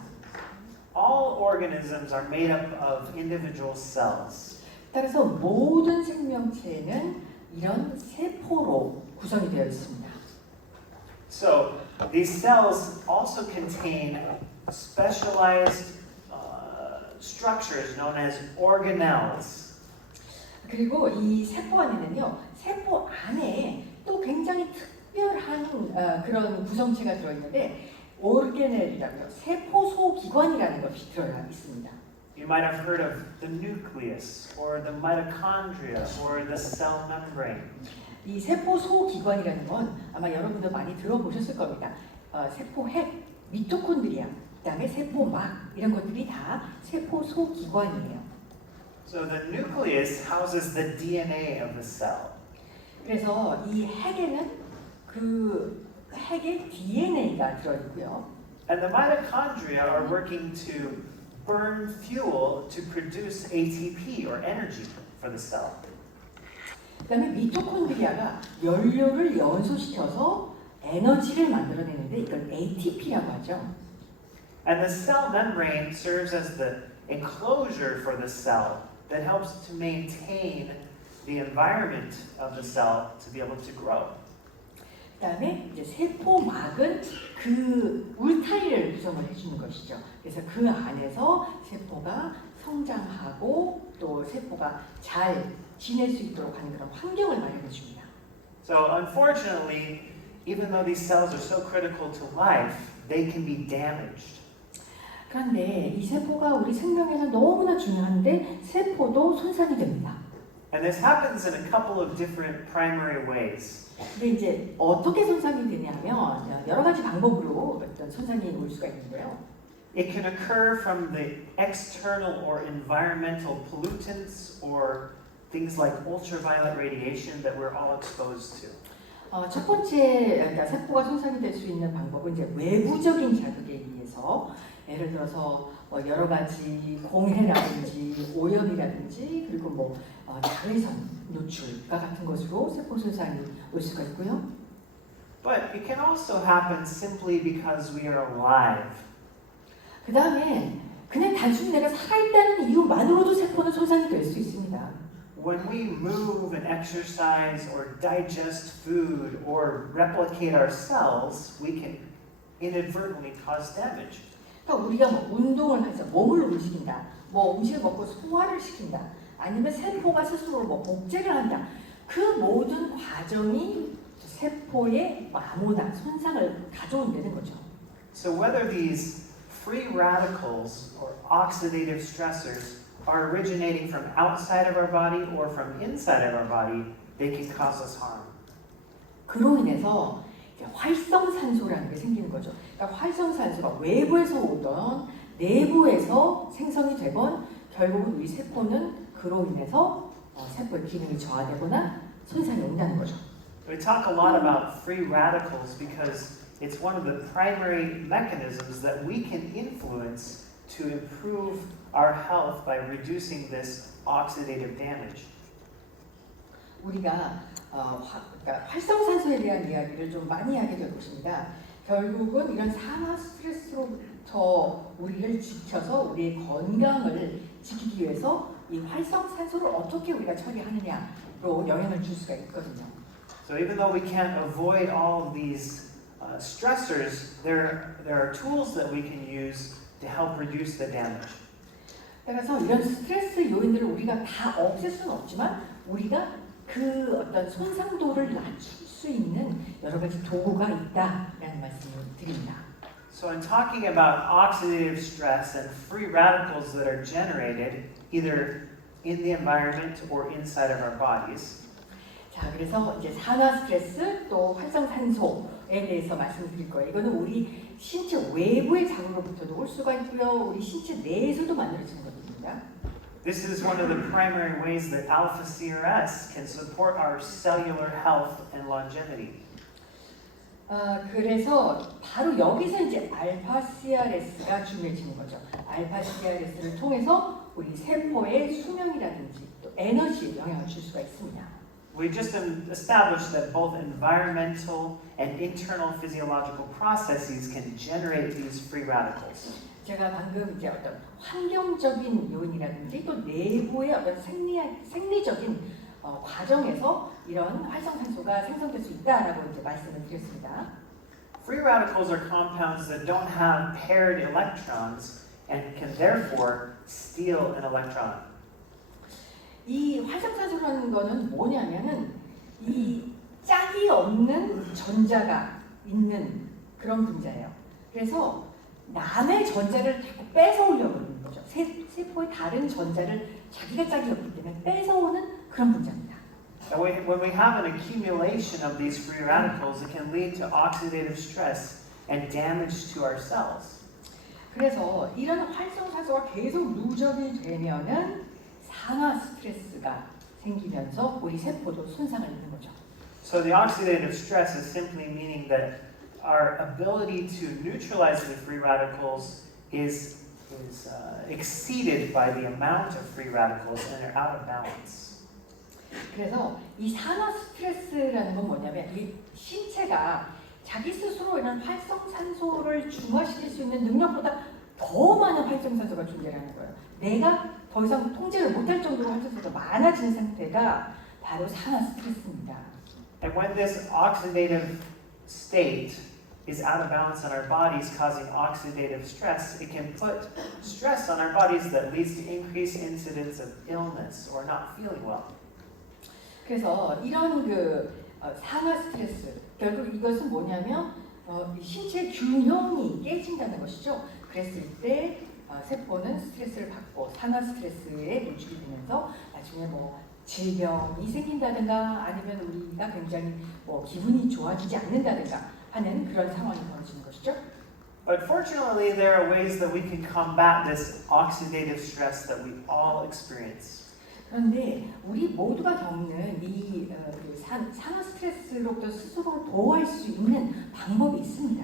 All organisms are made up of individual cells. 따라서 모든 생명체는 이런 세포로 구성이 되어 있습니다. So these cells also contain specialized structures known as organelles. 그리고 이 세포 안에는요, 세포 안에 또 굉장히 특별한 그런 구성체가 들어있는데 오르게넬이라고요. 세포 소기관이라는 것이 들어가 있습니다. You might have heard of the nucleus, or the mitochondria, or the cell membrane. 이 세포 소기관이라는 건 아마 여러분도 많이 들어보셨을 겁니다. 세포 핵, 미토콘드리아, 그다음에 세포막 이런 것들이 다 세포 소기관이에요. So the nucleus houses the DNA of the cell. 그래서 이 핵에는 그 핵의 DNA가 들어있고요. And the mitochondria are working to burn fuel to produce ATP, or energy, for the cell. 그다음에 미토콘드리아가 연료를 연소시켜서 에너지를 만들어내는데 이걸 ATP라고 하죠. And the cell membrane serves as the enclosure for the cell that helps to maintain the environment of the cell to be able to grow. 그다음에 이제 세포막은 그 울타리를 구성을 해주는 것이죠. 그래서 그 안에서 세포가 성장하고 또 세포가 잘 지낼 수 있도록 하는 그런 환경을 마련해 줍니다. So unfortunately, even though these cells are so critical to life, they can be damaged. 그런데 이 세포가 우리 생명에서 너무나 중요한데 세포도 손상이 됩니다. And this happens in a couple of different primary ways. 근데 이제 어떻게 손상이 되냐면 여러 가지 방법으로 어떤 손상이 올 수가 있는데요. It can occur from the external or environmental pollutants or things like ultraviolet radiation that we're all exposed to. 첫 번째, 그러니까 세포가 손상이 될 수 있는 방법은 이제 외부적인 자극에 의해서 예를 들어서 여러 가지 공해라든지 오염이라든지 그리고 뭐 자외선 노출과 같은 것으로 세포 손상이 올 수가 있고요. But it can also happen simply because we are alive. 그 다음에 그냥 단순히 내가 살아있다는 이유만으로도 세포는 손상이 될 수 있습니다. When we move and exercise or digest food or replicate our cells, we can inadvertently cause damage. 그러니까 우리가 뭐 운동을 해서 몸을 움직인다, 뭐 음식을 먹고 소화를 시킨다, 아니면 세포가 스스로 뭐 복제를 한다. 그 모든 과정이 세포의 마모나 손상을 가져온다는 거죠. So whether these free radicals or oxidative stressors are originating from outside of our body or from inside of our body, they can cause us harm. 그로 인해서 이제 활성산소라는 게 생기는 거죠. 그러니까 활성산소가 외부에서 오던 내부에서 생성이 되건 결국은 우리 세포는 그로 인해서 세포의 기능이 저하되거나 손상이 온다는 거죠. We talk a lot about free radicals because it's one of the primary mechanisms that we can influence to improve our health by reducing this oxidative damage. 우리가 그러니까 활성산소에 대한 이야기를 좀 많이 하게 될 것입니다. 결국은 이런 산화 스트레스로부터 우리를 지켜서 우리의 건강을 지키기 위해서 이 활성산소를 어떻게 우리가 처리하느냐로 영향을 줄 수가 있거든요. So even though we can't avoid all of these stressors, there are tools that we can use to help reduce the damage. 따라서 이런 스트레스 요인들을 우리가 다 없앨 수는 없지만 우리가 그 어떤 손상도를 낮출 수 있는 여러 가지 도구가 있다라는 말씀을 드립니다. So in talking about oxidative stress and free radicals that are generated either in the environment or inside of our bodies, 자, 그래서 이제 산화 스트레스 또 활성산소에 대해서 말씀드릴 거예요. 이거는 우리 신체 외부의 자극으로부터도 올 수가 있고요. 우리 신체 내에서도 만들어지는 것입니다. This is one of the primary ways that alpha CRS can support our cellular health and longevity. 그래서 바로 여기서 이제 알파 CRS가 중요해지는 거죠. 알파 CRS를 통해서 우리 세포의 수명이라든지 또 에너지에 영향을 줄 수가 있습니다. We just established that both environmental and internal physiological processes can generate these free radicals. 제가 방금 이제 어떤 환경적인 요인이라든지 또 내부의 어떤 생리적인 과정에서 이런 활성산소가 생성될 수 있다라고 이제 말씀을 드렸습니다. Free radicals are compounds that don't have paired electrons and can therefore steal an electron. 이 활성산소라는 거는 뭐냐면은 이 짝이 없는 전자가 있는 그런 분자예요. 그래서 남의 전자를 자꾸 뺏어오려고 하는 거죠. 세포의 다른 전자를 자기가 짝이 없기 때문에 뺏어오는 그런 분자입니다. And when we have an accumulation of these free radicals, it can lead to oxidative stress and damage to our cells. 그래서 이런 활성산소가 계속 누적이 되면은 산화 스트레스가 생기면서 우리 세포도 손상을 입는 거죠. So the oxidative stress is simply meaning that our ability to neutralize the free radicals is exceeded by the amount of free radicals and they're out of balance. 그래서 이 산화 스트레스라는 건 뭐냐면 이 신체가 자기 스스로 이런 활성산소를 중화시킬 수 있는 능력보다 더 많은 활성산소가 존재하는 거예요. 내가 더 이상 통제를 못할 정도로 활성산소가 많아진 상태가 바로 산화 스트레스입니다. And when this oxidative state is out of balance in our bodies, causing oxidative stress, it can put stress on our bodies that leads to increased incidence of illness or not feeling well. 그래서 이런 산화 스트레스, 결국 이것은 뭐냐면 신체 균형이 깨진다는 것이죠. 그랬을 때 세포는 스트레스를 받고 산화 스트레스에 노출이 되면서 나중에 뭐 질병이 생긴다든가 아니면 우리가 굉장히 뭐 기분이 좋아지지 않는다든가 하는 그런 상황이 벌어지는 것이죠. But fortunately, there are ways that we can combat this oxidative stress that we all experience. 그런데 우리 모두가 겪는 이 산화 스트레스로부터 스스로를 보호할 수 있는 방법이 있습니다.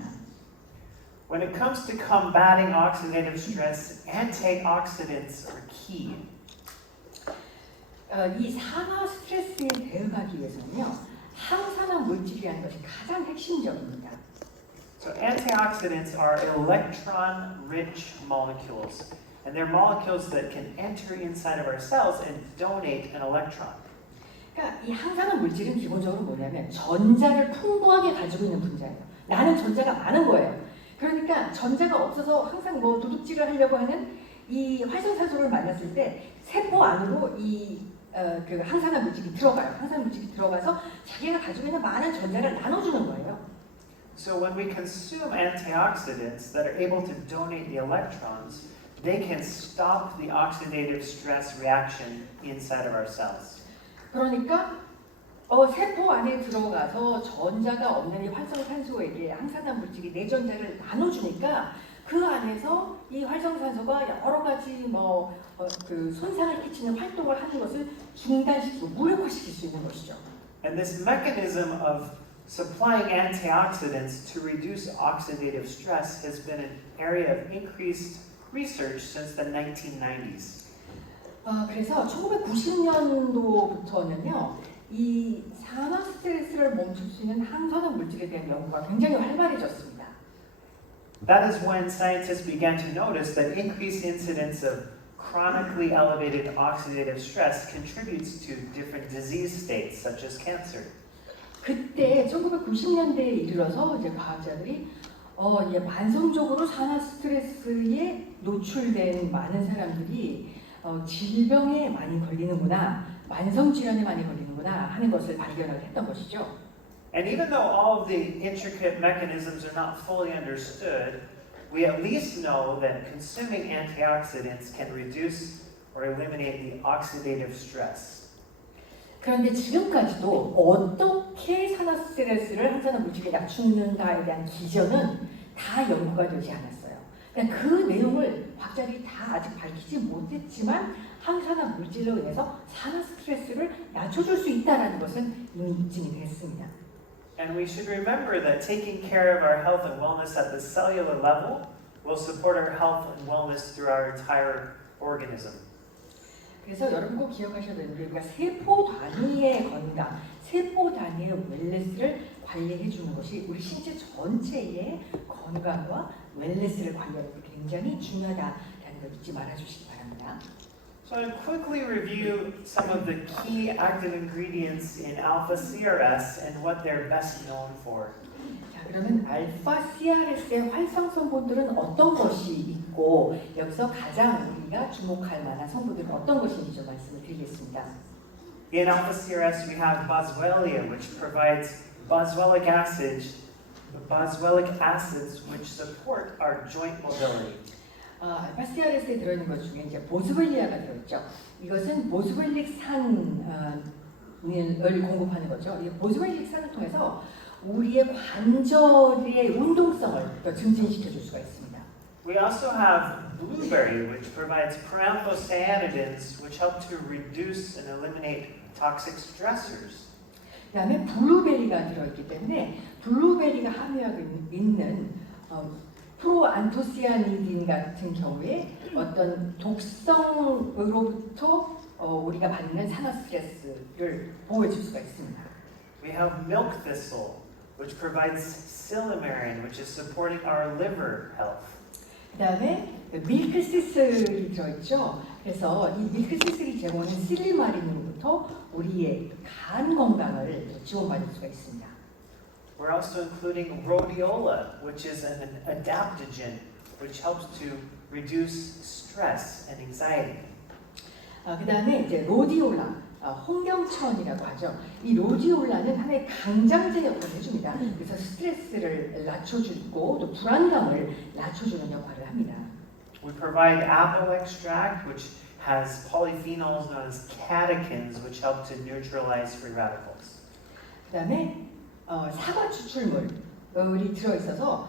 When it comes to combating oxidative stress, antioxidants are key. 이 산화 스트레스에 대응하기 위해서는요, 항산화 물질이라는 것이 가장 핵심적입니다. So antioxidants are electron-rich molecules, and they're molecules that can enter inside of our cells and donate an electron. 그러니까 이 항산화 물질은 기본적으로 뭐냐면 전자를 풍부하게 가지고 있는 분자예요. 나는 전자가 많은 거예요. 그러니까 전자가 없어서 항상 뭐 도둑질을 하려고 하는 이 활성산소를 만났을 때 세포 안으로 그 항산화 물질이 들어가요. 항산화 물질이 들어가서 자기가 가지고 있는 많은 전자를 나눠주는 거예요. So when we consume antioxidants that are able to donate the electrons, they can stop the oxidative stress reaction inside of our cells. 그러니까 세포 안에 들어가서 전자가 없는 이 활성산소에게 항산화 물질이 내 전자를 나눠주니까 그 안에서 이 활성산소가 여러 가지 그 손상을 끼치는 활동을 하는 것을 중단시키고 무력화시킬 수 있는 것이죠. And this mechanism of supplying antioxidants to reduce oxidative stress has been an area of increased research since the 1990s. 그래서 1990년도부터는요, 이 산화 스트레스를 멈출 수 있는 항산화 물질에 대한 연구가 굉장히 활발해졌습니다. That is when scientists began to notice that increased incidence of chronically elevated oxidative stress contributes to different disease states such as cancer. 그때 1990년대에 이르러서 이제 과학자들이 만성적으로 산화 스트레스에 노출된 많은 사람들이 질병에 많이 걸리는구나, 만성 질환에 많이 걸리는구나 하는 것을 발견을 했던 것이죠. And even though all of the intricate mechanisms are not fully understood, we at least know that consuming antioxidants can reduce or eliminate the oxidative stress. 그런데 지금까지도 어떻게 산화 스트레스를 항산화 물질에 낮추는가에 대한 기전은 다 연구가 되지 않았어요. 그러니까 그 내용을 과학자들이 다 아직 밝히지 못했지만 항산화 물질로 인해서 산화 스트레스를 낮춰줄 수 있다는 것은 이미 입증이 됐습니다. And we should remember that taking care of our health and wellness at the cellular level will support our health and wellness through our entire organism. 그래서 여러분 꼭 기억하셔야 되는 게 우리가 세포 단위의 건강, 세포 단위의 웰네스를 관리해 주는 것이 우리 신체 전체의 건강과 웰네스를 관리하는 게 굉장히 중요하다라는 걸 잊지 말아 주시기 바랍니다. So I'll quickly review some of the key active ingredients in alpha CRS and what they're best known for. 자, 그러면 알파 CRS의 활성 성분들은 어떤 것이 있고 여기서 가장 우리가 주목할 만한 성분들은 어떤 것인지 좀 말씀을 드리겠습니다. In alpha CRS, we have boswellia, which provides boswellic acids which support our joint mobility. 알파 CRS에 들어있는 것 중에 이제 보스웰리아가 들어있죠. 이것은 보스웰릭 산을 공급하는 거죠. 이 보스웰릭 산을 통해서 우리의 관절의 운동성을 더 증진시켜 줄 수가 있습니다. We also have blueberry, which provides proanthocyanidins, which help to reduce and eliminate toxic stressors. 그다음에 블루베리가 들어있기 때문에 블루베리가 함유하고 있는 프로안토시아니딘 같은 경우에 어떤 독성으로부터 우리가 받는 산화 스트레스를 보호해 줄 수가 있습니다. We have milk thistle, which provides silymarin, which is supporting our liver health. 그다음에 밀크시슬이 들어있죠. 그래서 이 밀크시슬이 제공하는 실리마린으로부터 우리의 간 건강을 지원받을 수가 있습니다. We're also including rhodiola, which is an adaptogen, which helps to reduce stress and anxiety. 그다음에 이제 로디올라, 홍경천이라고 하죠. 이 로디올라는 하나의 강장제 역할을 해줍니다. 그래서 스트레스를 낮춰주고 또 불안감을 낮춰주는 역할을 합니다. We provide apple extract, which has polyphenols known as catechins, which help to neutralize free radicals. 그다음에 사과 추출물이 들어있어서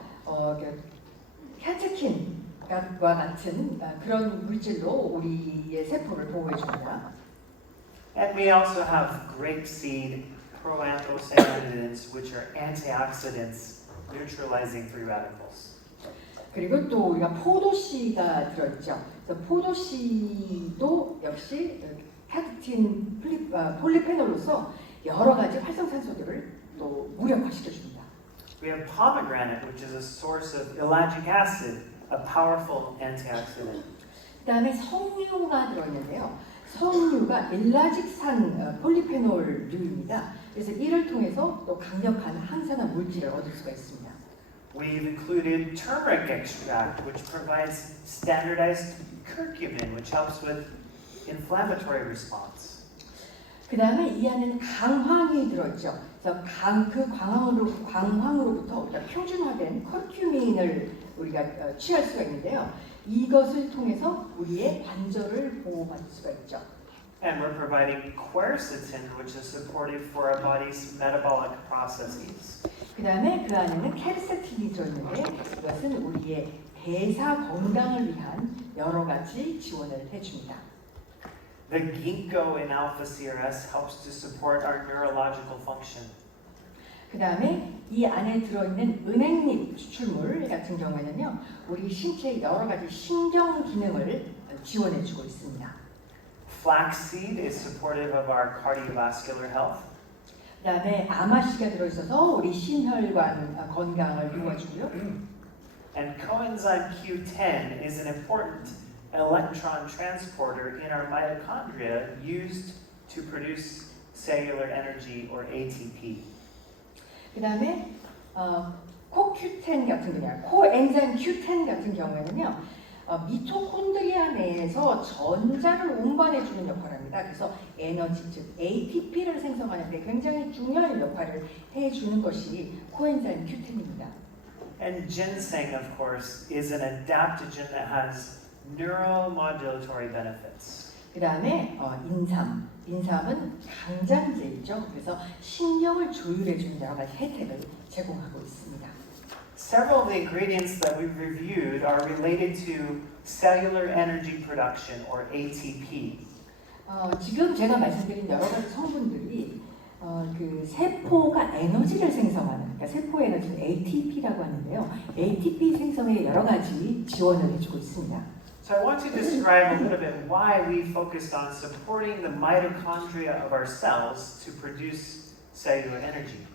카테킨과 같은 그런 물질로 우리의 세포를 보호해줍니다. And we also have grapeseed proanthocyanidins, which are antioxidants neutralizing free radicals. 그리고 또 우리가 포도씨가 들어있죠. 그래서 포도씨도 역시 카테킨 폴리페놀로서 여러 가지 활성산소들을 또 무력화시켜줍니다. We have pomegranate, which is a source of ellagic acid, a powerful antioxidant. 그다음에 석류가 들어있는데요. 석류가 일라직산 폴리페놀류입니다. 그래서 이를 통해서 또 강력한 항산화 물질을 얻을 수가 있습니다. We've included turmeric extract, which provides standardized curcumin, which helps with inflammatory response. 그 다음에 이 안에는 강황이 들어있죠. 그래서 광황으로부터 우리가 표준화된 커큐민을 우리가 취할 수가 있는데요. 이것을 통해서 우리의 관절을 보호받을 수가 있죠. And we're providing quercetin, which is supportive for our body's metabolic processes. 그 다음에 그 안에는 케르세틴이 들어있는데 이것은 우리의 대사 건강을 위한 여러 가지 지원을 해줍니다. The ginkgo in alpha CRS helps to support our neurological function. 그 다음에 이 안에 들어있는 은행잎 추출물 같은 경우에는요, 우리 신체의 여러 가지 신경 기능을 지원해주고 있습니다. Flaxseed is supportive of our cardiovascular health. 그 다음에 아마씨가 들어있어서 우리 심혈관 건강을 도와주고요. And coenzyme Q10 is an important electron transporter in our mitochondria used to produce cellular energy or ATP. 그 다음에 코Q10 같은 경우, 코엔자임 Q10 같은 경우에는요, 미토콘드리아 내에서 전자를 운반해주는 역할을 합니다. 그래서 에너지, 즉 ATP를 생성하는 데 굉장히 중요한 역할을 해주는 것이 코엔자임 Q10입니다. And ginseng, of course, is an adaptogen that has neuromodulatory benefits. 그 다음에 인삼은 강장제이죠. 그래서 신경을 조율해주는 여러 가지 혜택을 제공하고 있습니다. several of the ingredients that we've reviewed are related to cellular energy production, or ATP. 지금 제가 말씀드린 여러 가지 성분들이 그 세포가 에너지를 생성하는, 그러니까 세포 에너지는 ATP라고 하는데요. ATP 생성에 여러 가지 지원을 해주고 있습니다. So I want to describe a little bit why we focused on supporting the mitochondria of our cells to produce cellular energy.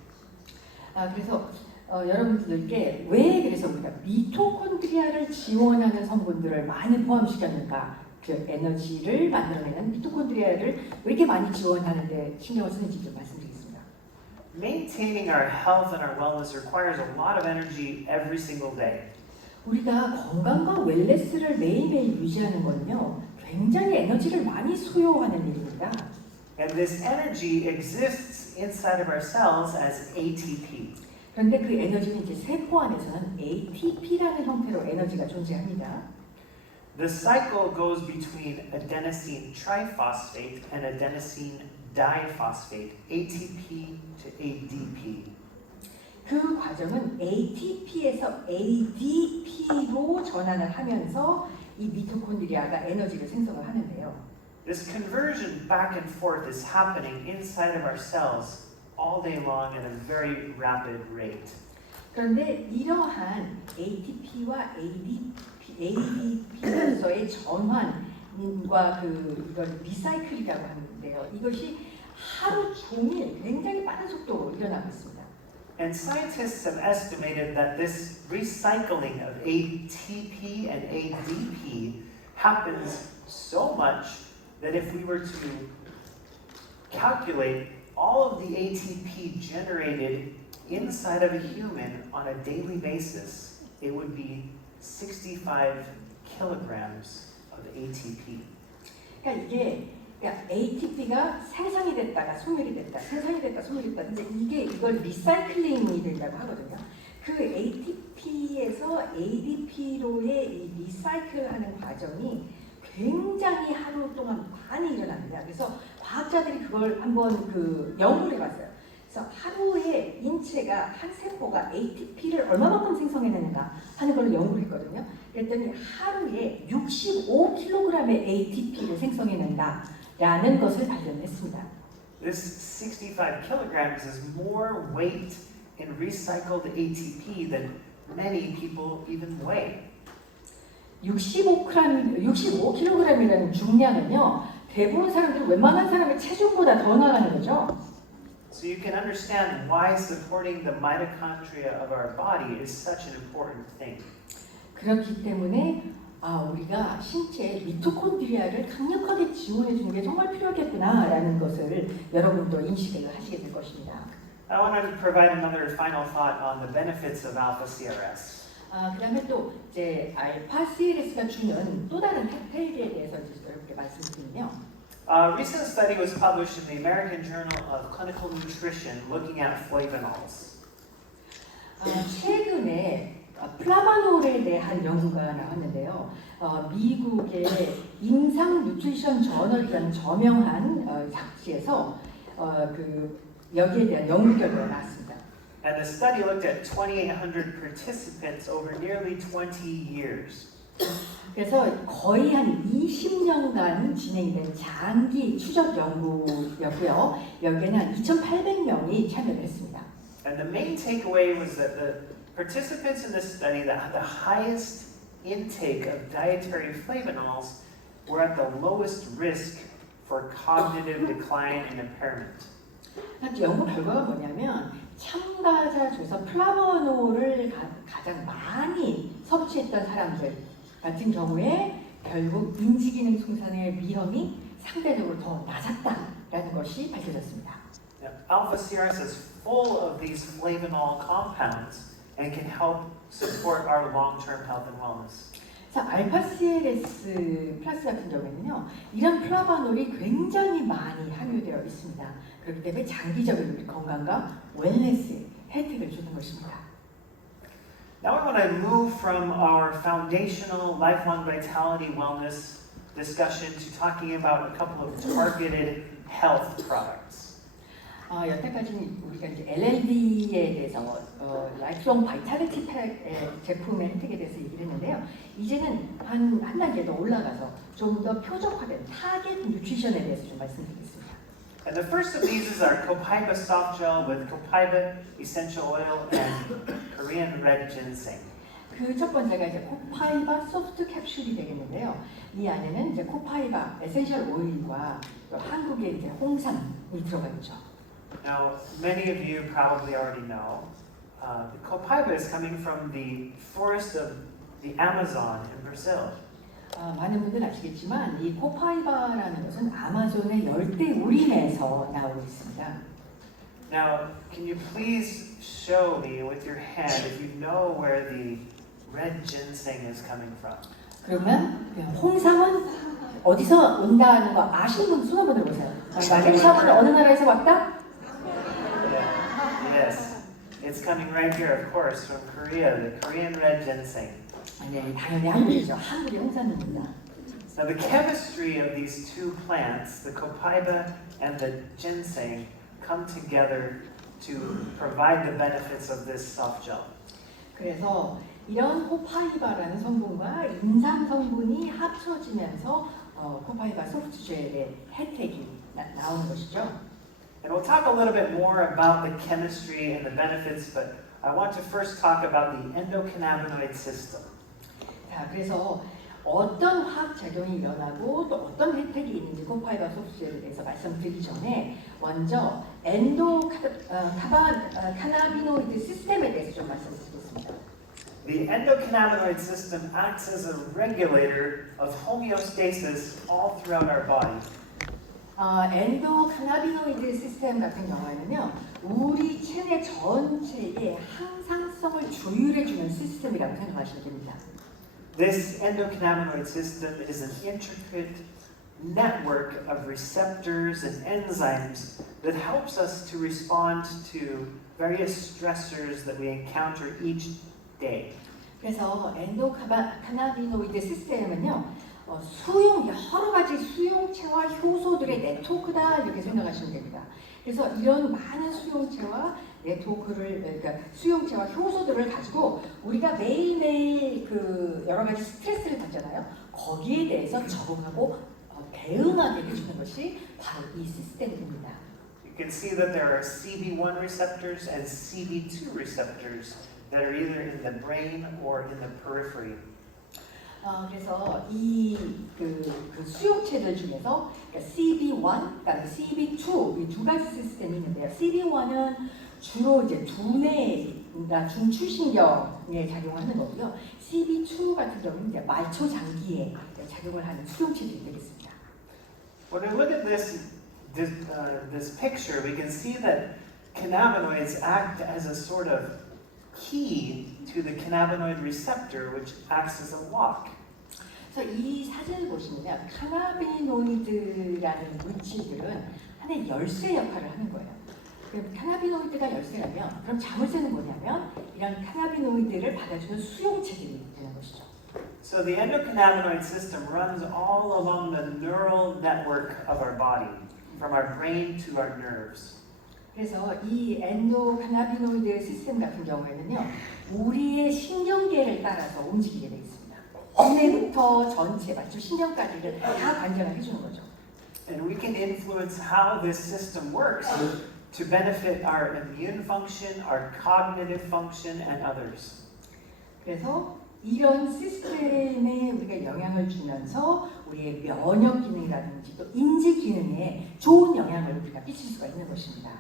그래서 여러분들께 왜 그래서 우리가 미토콘드리아를 지원하는 성분들을 많이 포함시켰는가, 그 에너지를 만들어내는 미토콘드리아를 왜 이렇게 많이 지원하는데 신경을 쓰는지 좀 말씀드리겠습니다. Maintaining our health and our wellness requires a lot of energy every single day. 우리가 건강과 웰네스를 매일매일 유지하는 건요, 굉장히 에너지를 많이 소요하는 일입니다. And this energy exists inside of our cells as ATP. 그런데 그 에너지는 이제 세포 안에서는 ATP라는 형태로 에너지가 존재합니다. The cycle goes between adenosine triphosphate and adenosine diphosphate, ATP to ADP. 그 과정은 ATP에서 ADP로 전환을 하면서 이 미토콘드리아가 에너지를 생성을 하는데요. This conversion back and forth is happening inside of our cells all day long at a very rapid rate. 그런데 이러한 ATP와 ADP로서의 전환과 이걸 리사이클이라고 하는데요. 이것이 하루 종일 굉장히 빠른 속도로 일어나고 있습니다. And scientists have estimated that this recycling of ATP and ADP happens so much that if we were to calculate all of the ATP generated inside of a human on a daily basis, it would be 65 kilograms of ATP. 그러니까 이게 ATP가 생성이 됐다가 소멸이 됐다, 생성이 됐다, 소멸이 됐다. 근데 이걸 리사이클링이 된다고 하거든요. 그 ATP에서 ADP로의 이 리사이클하는 과정이 굉장히 하루 동안 많이 일어납니다. 그래서 과학자들이 그걸 한번 연구를 해봤어요. 그래서 하루에 인체가 한 세포가 ATP를 얼마만큼 생성해내는가 하는 걸 연구를 했거든요. 그랬더니 하루에 65kg의 ATP를 생성해낸다라는 것을 발견했습니다. This 65 kilograms is more weight in recycled ATP than many people even weigh. 65kg이라는 중량은요, 대부분 사람들, 웬만한 사람의 체중보다 더 나가는 거죠. So you can understand why supporting the mitochondria of our body is such an important thing. 그렇기 때문에 우리가 신체의 미토콘드리아를 강력하게 지원해 주는 게 정말 필요하겠구나라는 것을 여러분도 인식을 하시게 될 것입니다. I want to provide another final thought on the benefits of alpha CRS. 그다음에 또 이제 알파 CRS가 주는 또 다른 혜택에 대해서 여러분께 말씀드리면요. A recent study was published in the American Journal of Clinical Nutrition looking at flavonols. 최근에 플라바놀에 대한 연구가 나왔는데요. 미국의 임상 뉴트리션 저널이라는 저명한 잡지에서 여기에 대한 연구 결과가 나왔습니다. And the study looked at 2,800 participants over nearly 20 years. 그래서 거의 한 20년간 진행된 장기 추적 연구였고요. 여기에는 한 2,800명이 참여를 했습니다. And the main takeaway was that the participants in this study that had the highest intake of dietary flavonols were at the lowest risk for cognitive decline and impairment. 연구 결과가 뭐냐면 참가자 중에서 플라보놀을 가장 많이 섭취했던 사람들 같은 경우에 결국 인지기능 손상의 위험이 상대적으로 더 낮았다라는 것이 밝혀졌습니다. Now, alpha CRS is full of these flavonol compounds and can help support our long-term health and wellness. 알파 CRS 플러스 같은 경우에는요, 이런 플라바놀이 굉장히 많이 함유되어 있습니다. 그렇기 때문에 장기적인 우리 건강과 웰네스에 혜택을 주는 것입니다. Now we want to move from our foundational lifelong vitality wellness discussion to talking about a couple of targeted health products. 여태까지 우리가 이제 LLD에 대해서 라이프롱 바이탈리티 제품의 혜택에 대해서 얘기를 했는데요. 이제는 한 단계 더 올라가서 좀 더 표적화된 타겟 뉴트리션에 대해서 좀 말씀드리겠습니다. And the first of these is our Copaiba soft gel with Copaiba essential oil and Korean red ginseng. 그 첫 번째가 이제 코파이바 소프트 캡슐이 되겠는데요. 이 안에는 이제 코파이바 에센셜 오일과 또 한국의 이제 홍삼이 들어가 있죠. Now, many of you probably already know, the Copaiba is coming from the forest of the Amazon in Brazil. 많은 분들 아시겠지만 이 코파이바라는 것은 아마존의 열대 우림에서 나오고 있습니다. Now, can you please show me with your hand if you know where the red ginseng is coming from? 그러면 홍삼은 어디서 온다는 거 아시는 분 손 한번 들어보세요. 홍삼은 어느 나라에서 왔다? Yes, it's coming right here, of course, from Korea, the Korean red ginseng. 네, 당연히 한국이죠. 한국의 홍삼입니다. Now, the chemistry of these two plants, the copaiba and the ginseng, come together to provide the benefits of this soft gel. 그래서 이런 코파이바라는 성분과 인삼 성분이 합쳐지면서 코파이바 소프트 젤의 혜택이 나오는 것이죠. And we'll talk a little bit more about the chemistry and the benefits, but I want to first talk about the endocannabinoid system. 자, 그래서 어떤 화학 작용이 일어나고 또 어떤 혜택이 있는지 코파이바 소프트 젤에 대해서 말씀드리기 전에 먼저 카나비노이드 시스템에 대해서 좀 말씀드리겠습니다. The endocannabinoid system acts as a regulator of homeostasis all throughout our body. 엔도카나비노이드 시스템 같은 경우에는요, 우리 체내 전체의 항상성을 조율해주는 시스템이라고 생각하시면 됩니다. This endocannabinoid system is an intricate network of receptors and enzymes that helps us to respond to various stressors that we encounter each day. 그래서 엔도카나비노이드 시스템은요, 여러 가지 수용체와 효소들의 네트워크다 이렇게 생각하시면 됩니다. 그래서 이런 많은 수용체와 수용체와 효소들을 가지고 우리가 매일매일 여러 가지 스트레스를 받잖아요. 거기에 대해서 적응하고 대응하게 해주는 것이 바로 이 시스템입니다. You can see that there are CB1 receptors and CB2 receptors that are either in the brain or in the periphery. 그래서 이 수용체들 중에서 CB1, 그다음에 CB2 이 두 가지 시스템이 있는데요. CB1은 주로 이제 두뇌가 중추신경에 작용을 하는 거고요. CB2 같은 경우는 이제 말초 장기에 작용을 하는 수용체들이 되겠습니다. When we look at this picture, we can see that cannabinoids act as a sort of key to the cannabinoid receptor, which acts as a lock. 그래서 이 사진을 보시면 카나비노이드라는 물질들은 하나의 열쇠 역할을 하는 거예요. 그럼 카나비노이드가 열쇠라면 그럼 자물쇠는 뭐냐면 이런 카나비노이드를 받아주는 수용체들이 되는 것이죠. So the endocannabinoid system runs all along the neural network of our body, from our brain to our nerves. 그래서 이 엔도카나비노이드 시스템 같은 경우에는요, 우리의 신경계를 따라서 움직이게 되어 있습니다. 두뇌부터 전체, 말초 신경까지를 다 관장을 해주는 거죠. And we can influence how this system works to benefit our immune function, our cognitive function, and others. 그래서 이런 시스템에 우리가 영향을 주면서 우리의 면역 기능이라든지 또 인지 기능에 좋은 영향을 우리가 끼칠 수가 있는 것입니다.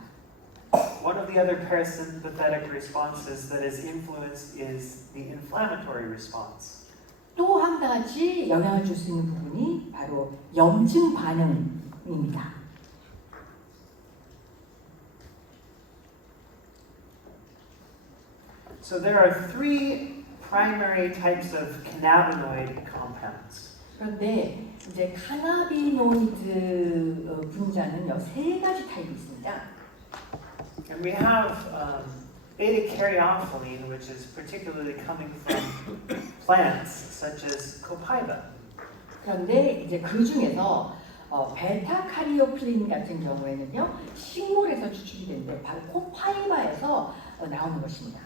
One of the other parasympathetic responses that is influenced is the inflammatory response. 또 한 가지 영향을 줄 수 있는 부분이 바로 염증 반응입니다. So there are three primary types of cannabinoid compounds. 그런데 이제 카나비노이드 분자는요, 세 가지 타입이 있습니다. And we have beta-caryophyllene, which is particularly coming from plants such as copaiba. 그런데 이제 그 중에서 베타카리오플린 같은 경우에는요 식물에서 추출이 되는데 바로 코파이바에서 나오는 것입니다.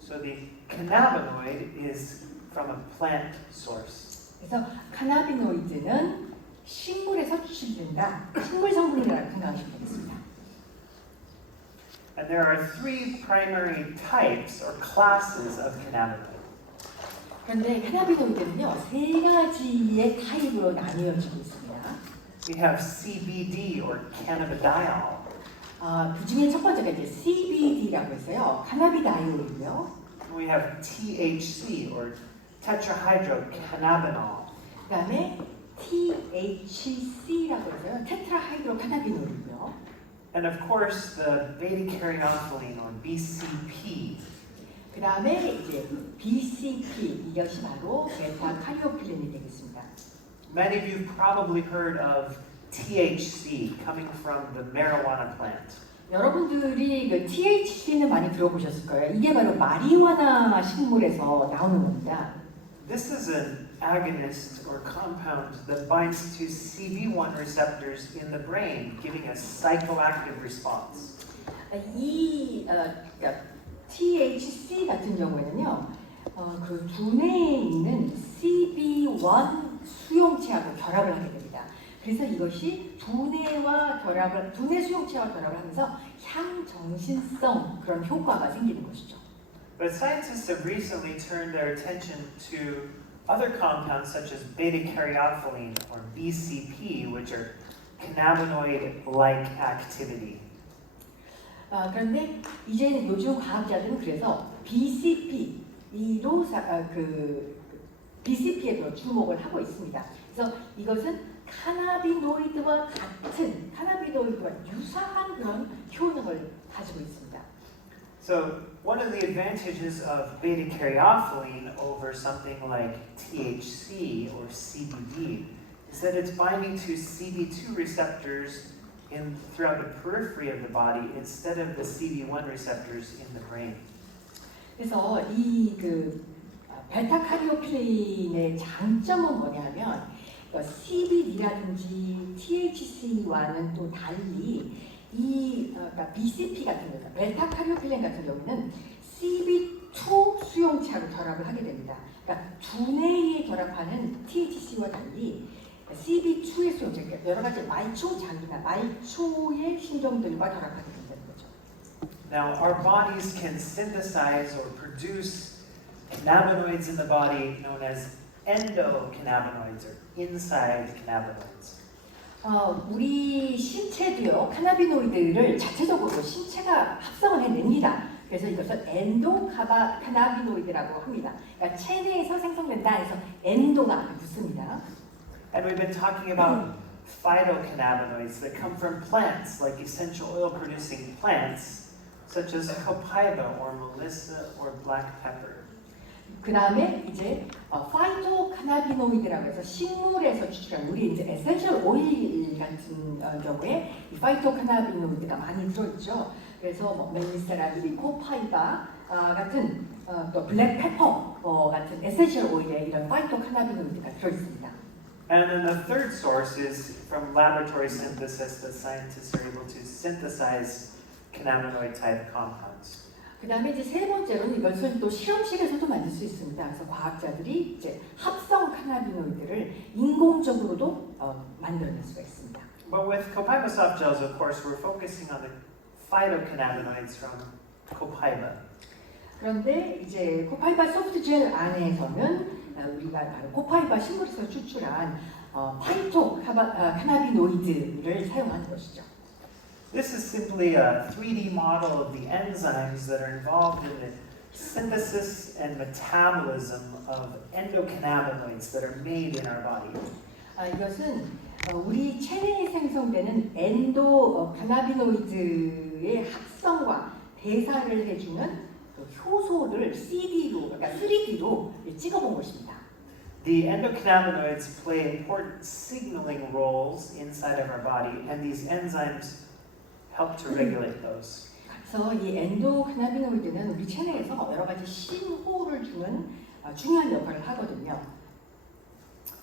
So the cannabinoid is from a plant source. 그래서 카나비노이드는 식물에서 추출된다. 식물 성분이라고 생각하시면 되겠습니다. And there are three primary types or classes of cannabinoid. 그런데 카나비노이드는요 세 가지의 타입으로 나뉘어지고 있습니다. We have CBD or cannabidiol. 그 중에 첫 번째가 이제 CBD라고 했어요. 카나비다이올이고요. We have THC or tetrahydrocannabinol. 그다음에 THC라고 해서요. 테트라하이드로카나비놀이고요. And of course the beta-caryophyllene or BCP. 그다음에 이제 BCP 이것이 바로 베타카리오필린이 되겠습니다. Many of you probably heard of THC coming from the marijuana plant. 여러분들이 그 THC는 많이 들어보셨을 거예요. 이게 바로 마리화나 식물에서 나오는 겁니다. This is an agonist or compound that binds to CB1 receptors in the brain, giving a psychoactive response. 이 THC 같은 경우에는요, 그 두뇌에 있는 CB1 수용체하고 결합을 하게 됩니다. 그래서 이것이 두뇌 수용체와 결합을 하면서 향정신성 그런 효과가 생기는 것이죠. But scientists have recently turned their attention to other compounds such as beta-caryophyllene or BCP, which are cannabinoid-like activity. 그런데 이제 요즘 과학자들은 그래서 BCP로 BCP에 주목을 하고 있습니다. 그래서 이것은 카나비노이드와 유사한 그런 효능을 가지고 있습니다. So one of the advantages of beta-caryophyllene over something like THC or CBD is that it's binding to CB2 receptors throughout the periphery of the body instead of the CB1 receptors in the brain. 그래서 이 베타카리오필린의 장점은 뭐냐면 CBD라든지 THC와는 또 달리 그러니까 BCP 같은 경우, 베타카리오필린 같은 경우는 CB2 수용체하고 결합을 하게 됩니다. 그러니까 두뇌에 결합하는 THC와 달리 CB2의 수용체, 여러 가지 말초장이나 말초의 신경들과 결합하게 된다는 거죠. Now, our bodies can synthesize or produce cannabinoids in the body known as endocannabinoids or inside cannabinoids. 우리 신체도요, 카나비노이드를 자체적으로 신체가 합성을 해냅니다. 그래서 이것을 엔도카나비노이드라고 합니다. 그러니까 체내에서 생성된다 해서 엔도가 붙습니다. And we've been talking about phytocannabinoids that come from plants, like essential oil-producing plants, such as copaiba or melissa or black pepper. 그 다음에 이제 파이토카나비노이드라고 해서 식물에서 추출한 우리 이제 에센셜 오일 같은 경우에 이 파이토카나비노이드가 많이 들어있죠. 그래서 뭐 멜리사라든지 코파이바 같은 또 블랙페퍼 같은 에센셜 오일에 이런 파이토카나비노이드가 들어있습니다. And then the third source is from laboratory synthesis that scientists are able to synthesize cannabinoid type compounds. 그 다음에 이제 세 번째로는 이것은 또 실험실에서도 만들 수 있습니다. 그래서 과학자들이 이제 합성 카나비노이드를 인공적으로도 만들어낼 수가 있습니다. But with copaiba soft gels, of course, we're focusing on the phytocannabinoids from copaiba. 그런데 이제 코파이바 소프트 젤 안에서는 우리가 바로 코파이바 식물에서 추출한 카나비노이드를 사용하는 것이죠. This is simply a 3D model of the enzymes that are involved in the synthesis and metabolism of endocannabinoids that are made in our body. 이것은 우리 체내에 생성되는 카나비노이드의 합성과 대사를 해주는 그 효소를 CD로, 그러니까 3D로 찍어본 것입니다. The endocannabinoids play important signaling roles inside of our body, and these enzymes help to regulate those. 그래서 이 엔도카나비노이드는 우리 체내에서 여러 가지 신호를 주는 중요한 역할을 하거든요.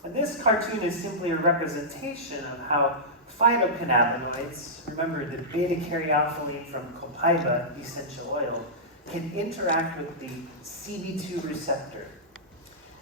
And this cartoon is simply a representation of how phytocannabinoids, remember the beta-caryophyllene from copaiba essential oil, can interact with the CB2 receptor.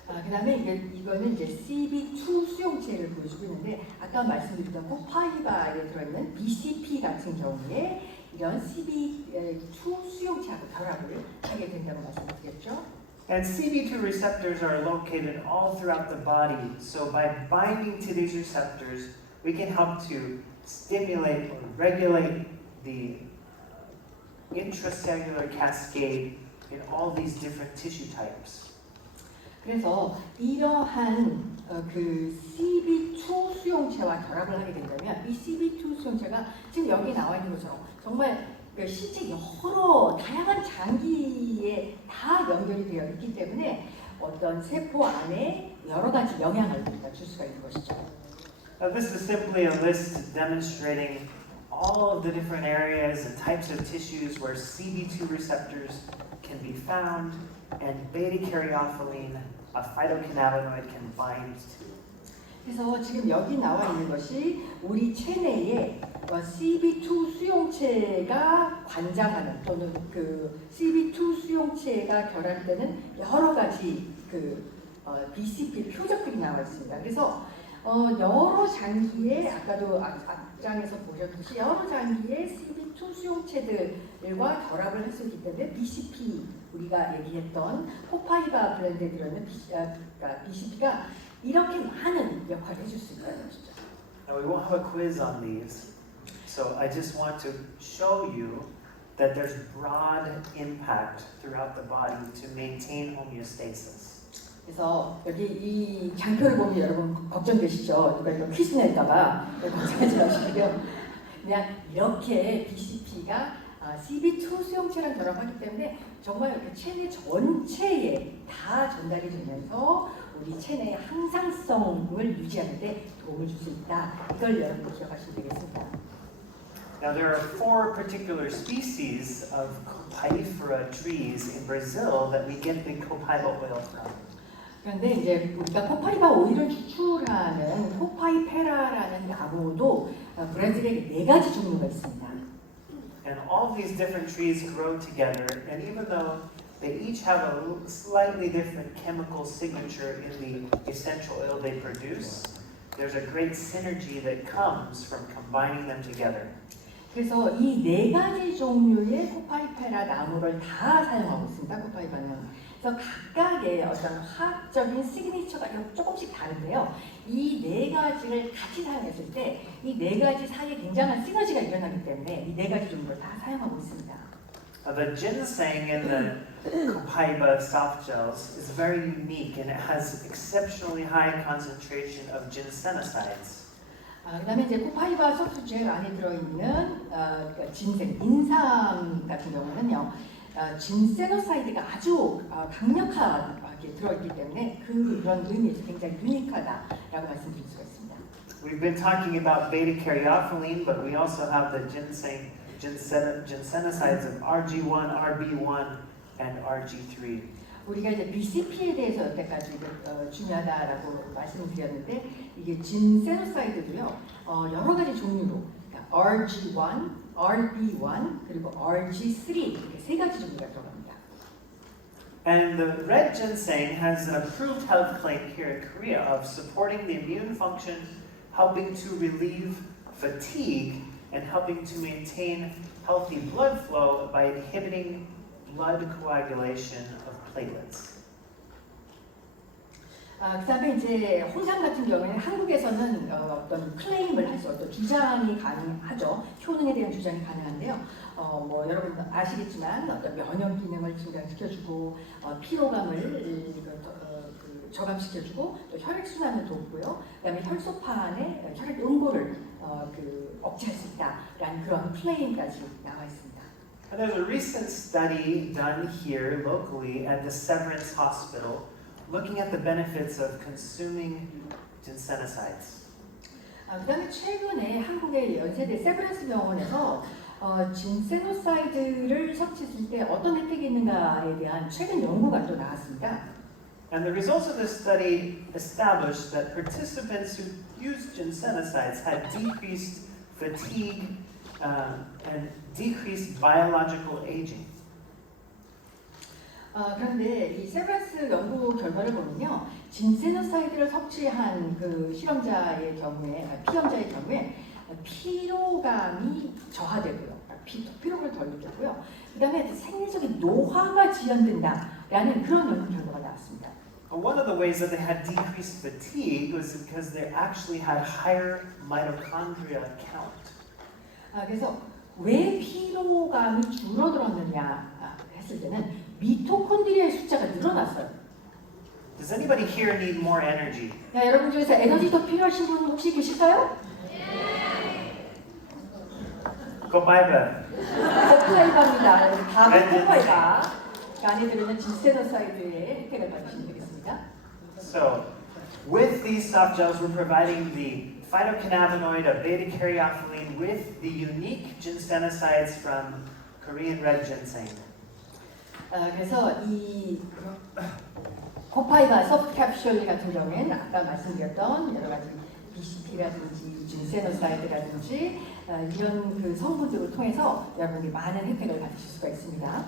그다음에 이거는 이제 CB2 수용체를 보여주고 있는데 아까 말씀드렸던 코파이바에 들어있는 BCP 같은 경우에 이런 CB2 수용체하고 결합을 하게 된다고 말씀드렸죠. And CB2 receptors are located all throughout the body. So by binding to these receptors, we can help to stimulate or regulate the intracellular cascade in all these different tissue types. 그래서 이러한 그 CB2 수용체와 결합을 하게 된다면 이 CB2 수용체가 지금 여기 나와 있는 것처럼 정말 실제 여러 다양한 장기에 다 연결이 되어 있기 때문에 어떤 세포 안에 여러 가지 영향을 줄 수가 있는 것이죠. Now this is simply a list demonstrating all of the different areas and types of tissues where CB2 receptors can be found and beta-caryophyllene, a phytocannabinoid, can bind to. 그래서 지금 여기 나와 있는 것이 우리 체내에 CB2 수용체가 관장하는 또는 그 CB2 수용체가 결합되는 여러 가지 그 BCP 표적들이 나와 있습니다. 그래서 여러 장기에 아까도 앞장에서 보셨듯이 여러 장기의 CB2 수용체들과 결합을 할 수 있기 때문에 BCP 우리가 얘기했던 코파이바 브랜드에 들어있는 BCP가 이렇게 많은 역할을 해줄 수 있다는 것이죠. Now we won't have a quiz on these, so I just want to show you that there's broad impact throughout the body to maintain homeostasis. 그래서 여기 이 장표를 보면 여러분 걱정되시죠? 누가 이거 퀴즈 낼까봐 걱정하지 마시고요. 그냥 이렇게 BCP가 CB2 수용체랑 결합하기 때문에 정말 그 체내 전체에 다 전달이 되면서 우리 체내의 항상성을 유지하는 데 도움을 줄 수 있다. 이걸 여러분 기억하시면 되겠습니다. Now there are 4 particular species of copaiferous trees in Brazil that we get the copaiba oil from. 그런데 이제 우리가 코파이바 오일을 추출하는 코파이페라라는 나무도 브라질에 4가지 종류가 있습니다. And all these different trees grow together, and even though they each have a slightly different chemical signature in the essential oil they produce, there's a great synergy that comes from combining them together. 그래서 이 4가지 종류의 코파이페라 나무를 다 사용하고 있습니다. 코파이바는. 그래서 각각의 어떤 화학적인 시그니처가 조금씩 다른데요. 이 4가지를 같이 사용했을 때 이 4가지 사이에 굉장한 시너지가 일어나기 때문에 이 4가지 종류를 다 사용하고 있습니다. The ginseng in the copaiba soft gels is very unique and it has exceptionally high concentration of ginsenosides. 그다음에 이제 코파이바 소프트젤 안에 들어있는 진생, 인삼 같은 경우는요, 진세노사이드가 아주 강력하게 들어있기 때문에 그런 의미에서 굉장히 유니크하다라고 말씀드릴 수가 있습니다. We've been talking about beta-caryophyllene, but we also have the ginsenosides of RG1, RB1, and RG3. 우리가 이제 BCP에 대해서 여태까지 중요하다라고 말씀을 드렸는데 이게 진세노사이드도요 여러 가지 종류로 그러니까 RG1, RB1 그리고 RG3 이렇게 3가지 종류가 들어갑니다. And the red ginseng has an approved health claim here in Korea of supporting the immune function, helping to relieve fatigue, and helping to maintain healthy blood flow by inhibiting blood coagulation of platelets. 그다음에 이제 홍삼 같은 경우에는 한국에서는 어떤 클레임을 할 수 어떤 주장이 가능하죠. 효능에 대한 주장이 가능한데요. 뭐 여러분 아시겠지만 어떤 면역 기능을 증강시켜주고 피로감을 저감시켜주고 또 혈액 순환을 돕고요. 그다음에 혈소판의 혈액 응고를 억제할 수 있다라는 그런 클레임까지 나와 있습니다. And there's a recent study done here locally at the Severance Hospital looking at the benefits of consuming ginsenosides. 그다음에 최근에 한국의 연세대 세브란스 병원에서 진세노사이드를 섭취했을 때 어떤 혜택이 있는가에 대한 최근 연구가 또 나왔습니다. And the results of this study established that participants who used ginsenosides had decreased fatigue and decreased biological aging. 그런데 이 세브란스 연구 결과를 보면요, 진세노사이드를 섭취한 그 실험자의 경우에, 피험자의 경우에 피로감이 저하되고요, 피로를 덜 느꼈고요. 그다음에 생리적인 노화가 지연된다라는 그런 연구 결과가 나왔습니다. One of the ways that they had decreased fatigue was because they actually had higher mitochondria count. 그래서 왜 피로감이 줄어들었느냐 했을 때는 미토콘드리아의 숫자가 늘어났어요. Does anybody here need more energy? 야, 여러분 중에서 에너지 더 필요하신 분 혹시 계실까요? Kopaiba. 코파이바입니다. 다음 코파이바. 그 안에 들어있는 진세노사이드의 혜택을 받으시면 되겠습니다. So, with these soft gels, we're providing the phytocannabinoid of beta-caryophyllene with the unique ginsenosides from Korean red ginseng. 그래서 이 코파이바 소프트 캡슐 같은 경우에는 아까 말씀드렸던 여러 가지 BCP라든지 진세노사이드라든지 이런 그 성분들을 통해서 여러분이 많은 혜택을 받으실 수가 있습니다.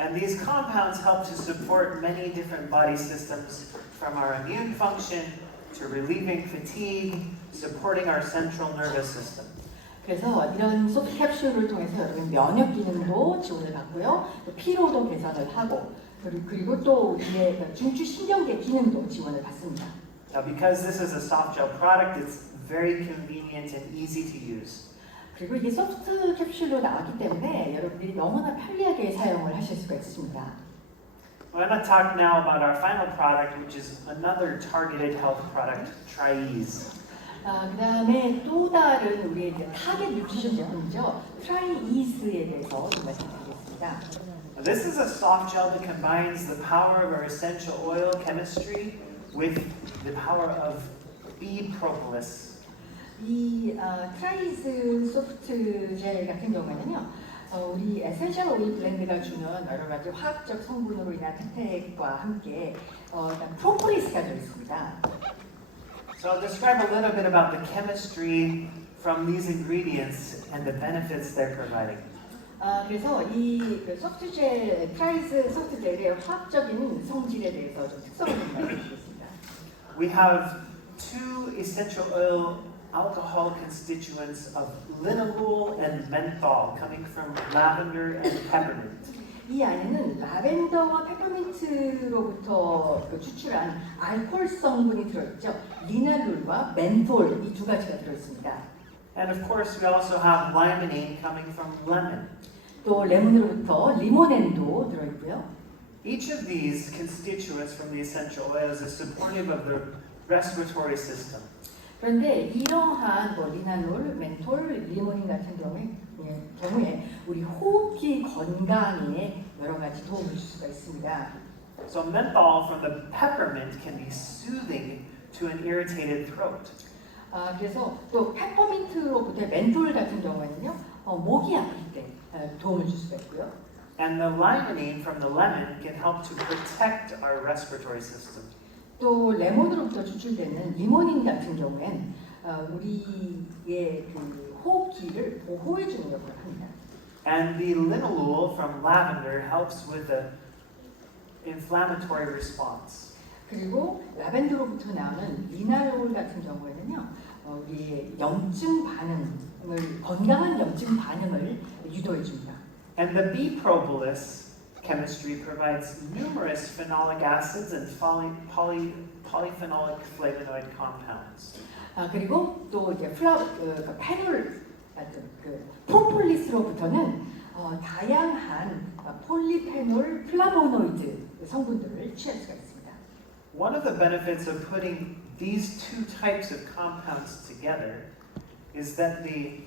And these compounds help to support many different body systems, from our immune function to relieving fatigue, supporting our central nervous system. 그래서 이런 소프트 캡슐을 통해서 여러분 면역 기능도 지원을 받고요, 피로도 개선을 하고 그리고 또 우리의 중추 신경계 기능도 지원을 받습니다. Now, because this is a soft gel product, it's very convenient and easy to use. 그리고 이게 소프트 캡슐로 나왔기 때문에 여러분들이 너무나 편리하게 사용을 하실 수가 있습니다. I'm going to talk now about our final product, which is another targeted health product, Tri-Ease. 그 다음에 또 다른 우리의 이제 타겟 뉴트리션 제품이죠. 트라이이스에 대해서 좀 말씀드리겠습니다. This is a soft gel that combines the power of our essential oil chemistry with the power of bee propolis. 이 트라이스 소프트 젤 같은 경우에는요, 우리 에센셜 오일 블렌드가 주는 여러 가지 화학적 성분으로 인한 혜택과 함께 일단 프로폴리스가 들어있습니다. So I'll describe a little bit about the chemistry from these ingredients and the benefits they're providing. 그래서 이 소프트 젤, 트라이스 소프트 젤의 화학적인 성질에 대해서 좀 특성을 좀 말씀드리겠습니다. We have two essential oil alcohol constituents of linalool and menthol coming from lavender and peppermint. 이 안에는 라벤더와 페퍼민트로부터 추출한 알코올 성분이 들어있죠. 리나룰과 멘톨 이 두 가지가 들어있습니다. And of course, we also have limonene coming from lemon. 또 레몬으로부터 리모넨도 들어있고요. Each of these constituents from the essential oils is supportive of the respiratory system. 그런데 이러한 리나놀, 멘톨, 리모닌 같은 경우에 우리 호흡기 건강에 여러 가지 도움을 줄 수가 있습니다. So menthol from the peppermint can be soothing to an irritated throat. 그래서 또 페퍼민트로부터의 멘톨 같은 경우에는요, 목이 아플 때 도움을 줄 수가 있고요. And the limonene from the lemon can help to protect our respiratory system. 또 레몬으로부터 추출되는 리모닌 같은 경우엔 우리의 그 호흡기를 보호해 주는 역할을 합니다. And the linalool from lavender helps with the inflammatory response. 그리고 라벤더로부터 나오는 리나롤 같은 경우에는요, 우리의 염증 반응을 건강한 염증 반응을 유도해 줍니다. And the bee propolis chemistry provides numerous phenolic acids and polyphenolic flavonoid compounds. 그리고 또 이제 페놀 같은 프로폴리스로부터는 다양한 폴리페놀 플라보노이드 성분들을 취할 수가 있습니다. One of the benefits of putting these two types of compounds together is that the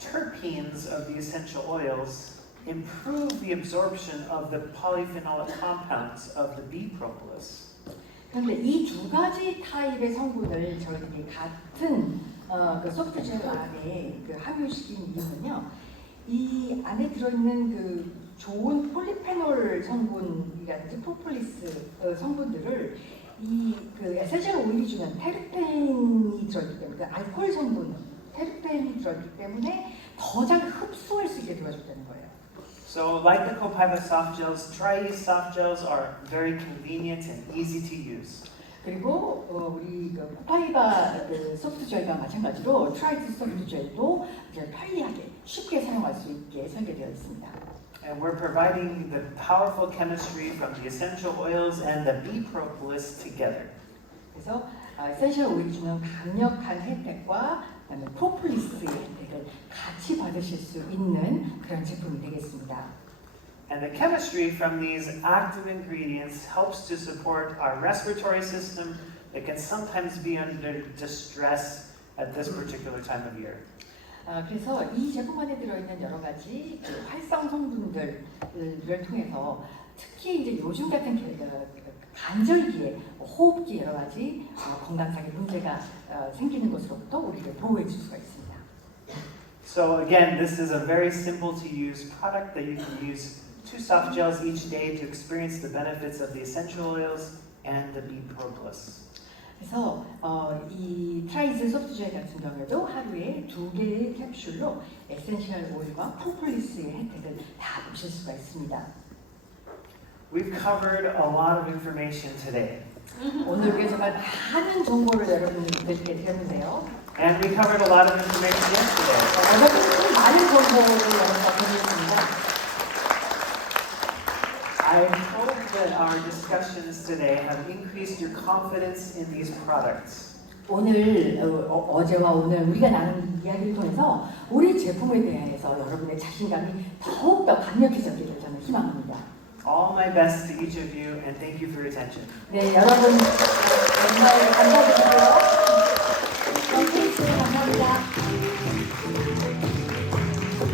terpenes of the essential oils improve the absorption of the polyphenolic compounds of the bee propolis. 그런데 이 두 가지 타입의 성분을 저희들이 같은 그 소프트젤 안에 함유시킨 이유는요, 이 안에 들어있는 그 좋은 폴리페놀 성분이라든지 프로폴리스 성분들을 그 에센셜 오일이 주는 테르펜이 들어있기 때문에, 그 알코올 성분 테르펜이 들어있기 때문에 더 잘 흡수할 수 있게 도와줬다는 거예요. So, like the Copaiba soft gels, dry-use soft gels are very convenient and easy to use. 그리고 우리 그 코파이바 그 소프트젤과 마찬가지로 트라이드 소프트젤도 이제 편리하게 쉽게 사용할 수 있게 설계되어 있습니다. And we're providing the powerful chemistry from the essential oils and the bee propolis together. 그래서 에센셜 오일이 주는 강력한 혜택과 그다음에 프로폴리스의 혜택을 같이 받으실 수 있는 그런 제품이 되겠습니다. And the chemistry from these active ingredients helps to support our respiratory system that can sometimes be under distress at this particular time of year. 그래서 이 제품 안에 들어있는 여러 가지 그 활성 성분들을 통해서 특히 이제 요즘 같은 간절기에 호흡기 여러 가지 건강상의 문제가 생기는 것으로부터 우리를 보호해 줄 수가 있습니다. So again, this is a very simple to use product that you can use 2 soft gels each day to experience the benefits of the essential oils and the bee propolis. 그래서 이 트라이즈 소프트젤 같은 경우에도 하루에 2개의 캡슐로 에센셜 오일과 프로폴리스의 혜택을 다 보실 수가 있습니다. We've covered a lot of information today. 오늘 우리가 정말 많은 정보를 여러분들께 드렸는데요. And we covered a lot of information yesterday. 어제도 많은 정보를 여러분과 드렸습니다. I hope that our discussions today have increased your confidence in these products. 오늘 어제와 오늘 우리가 나눈 이야기를 통해서 우리 제품에 대해서 여러분의 자신감이 더욱더 강력해졌기를 저는 희망합니다. All my best to each of you, and thank you for your attention. 네, 여러분 정말 감사드리고요.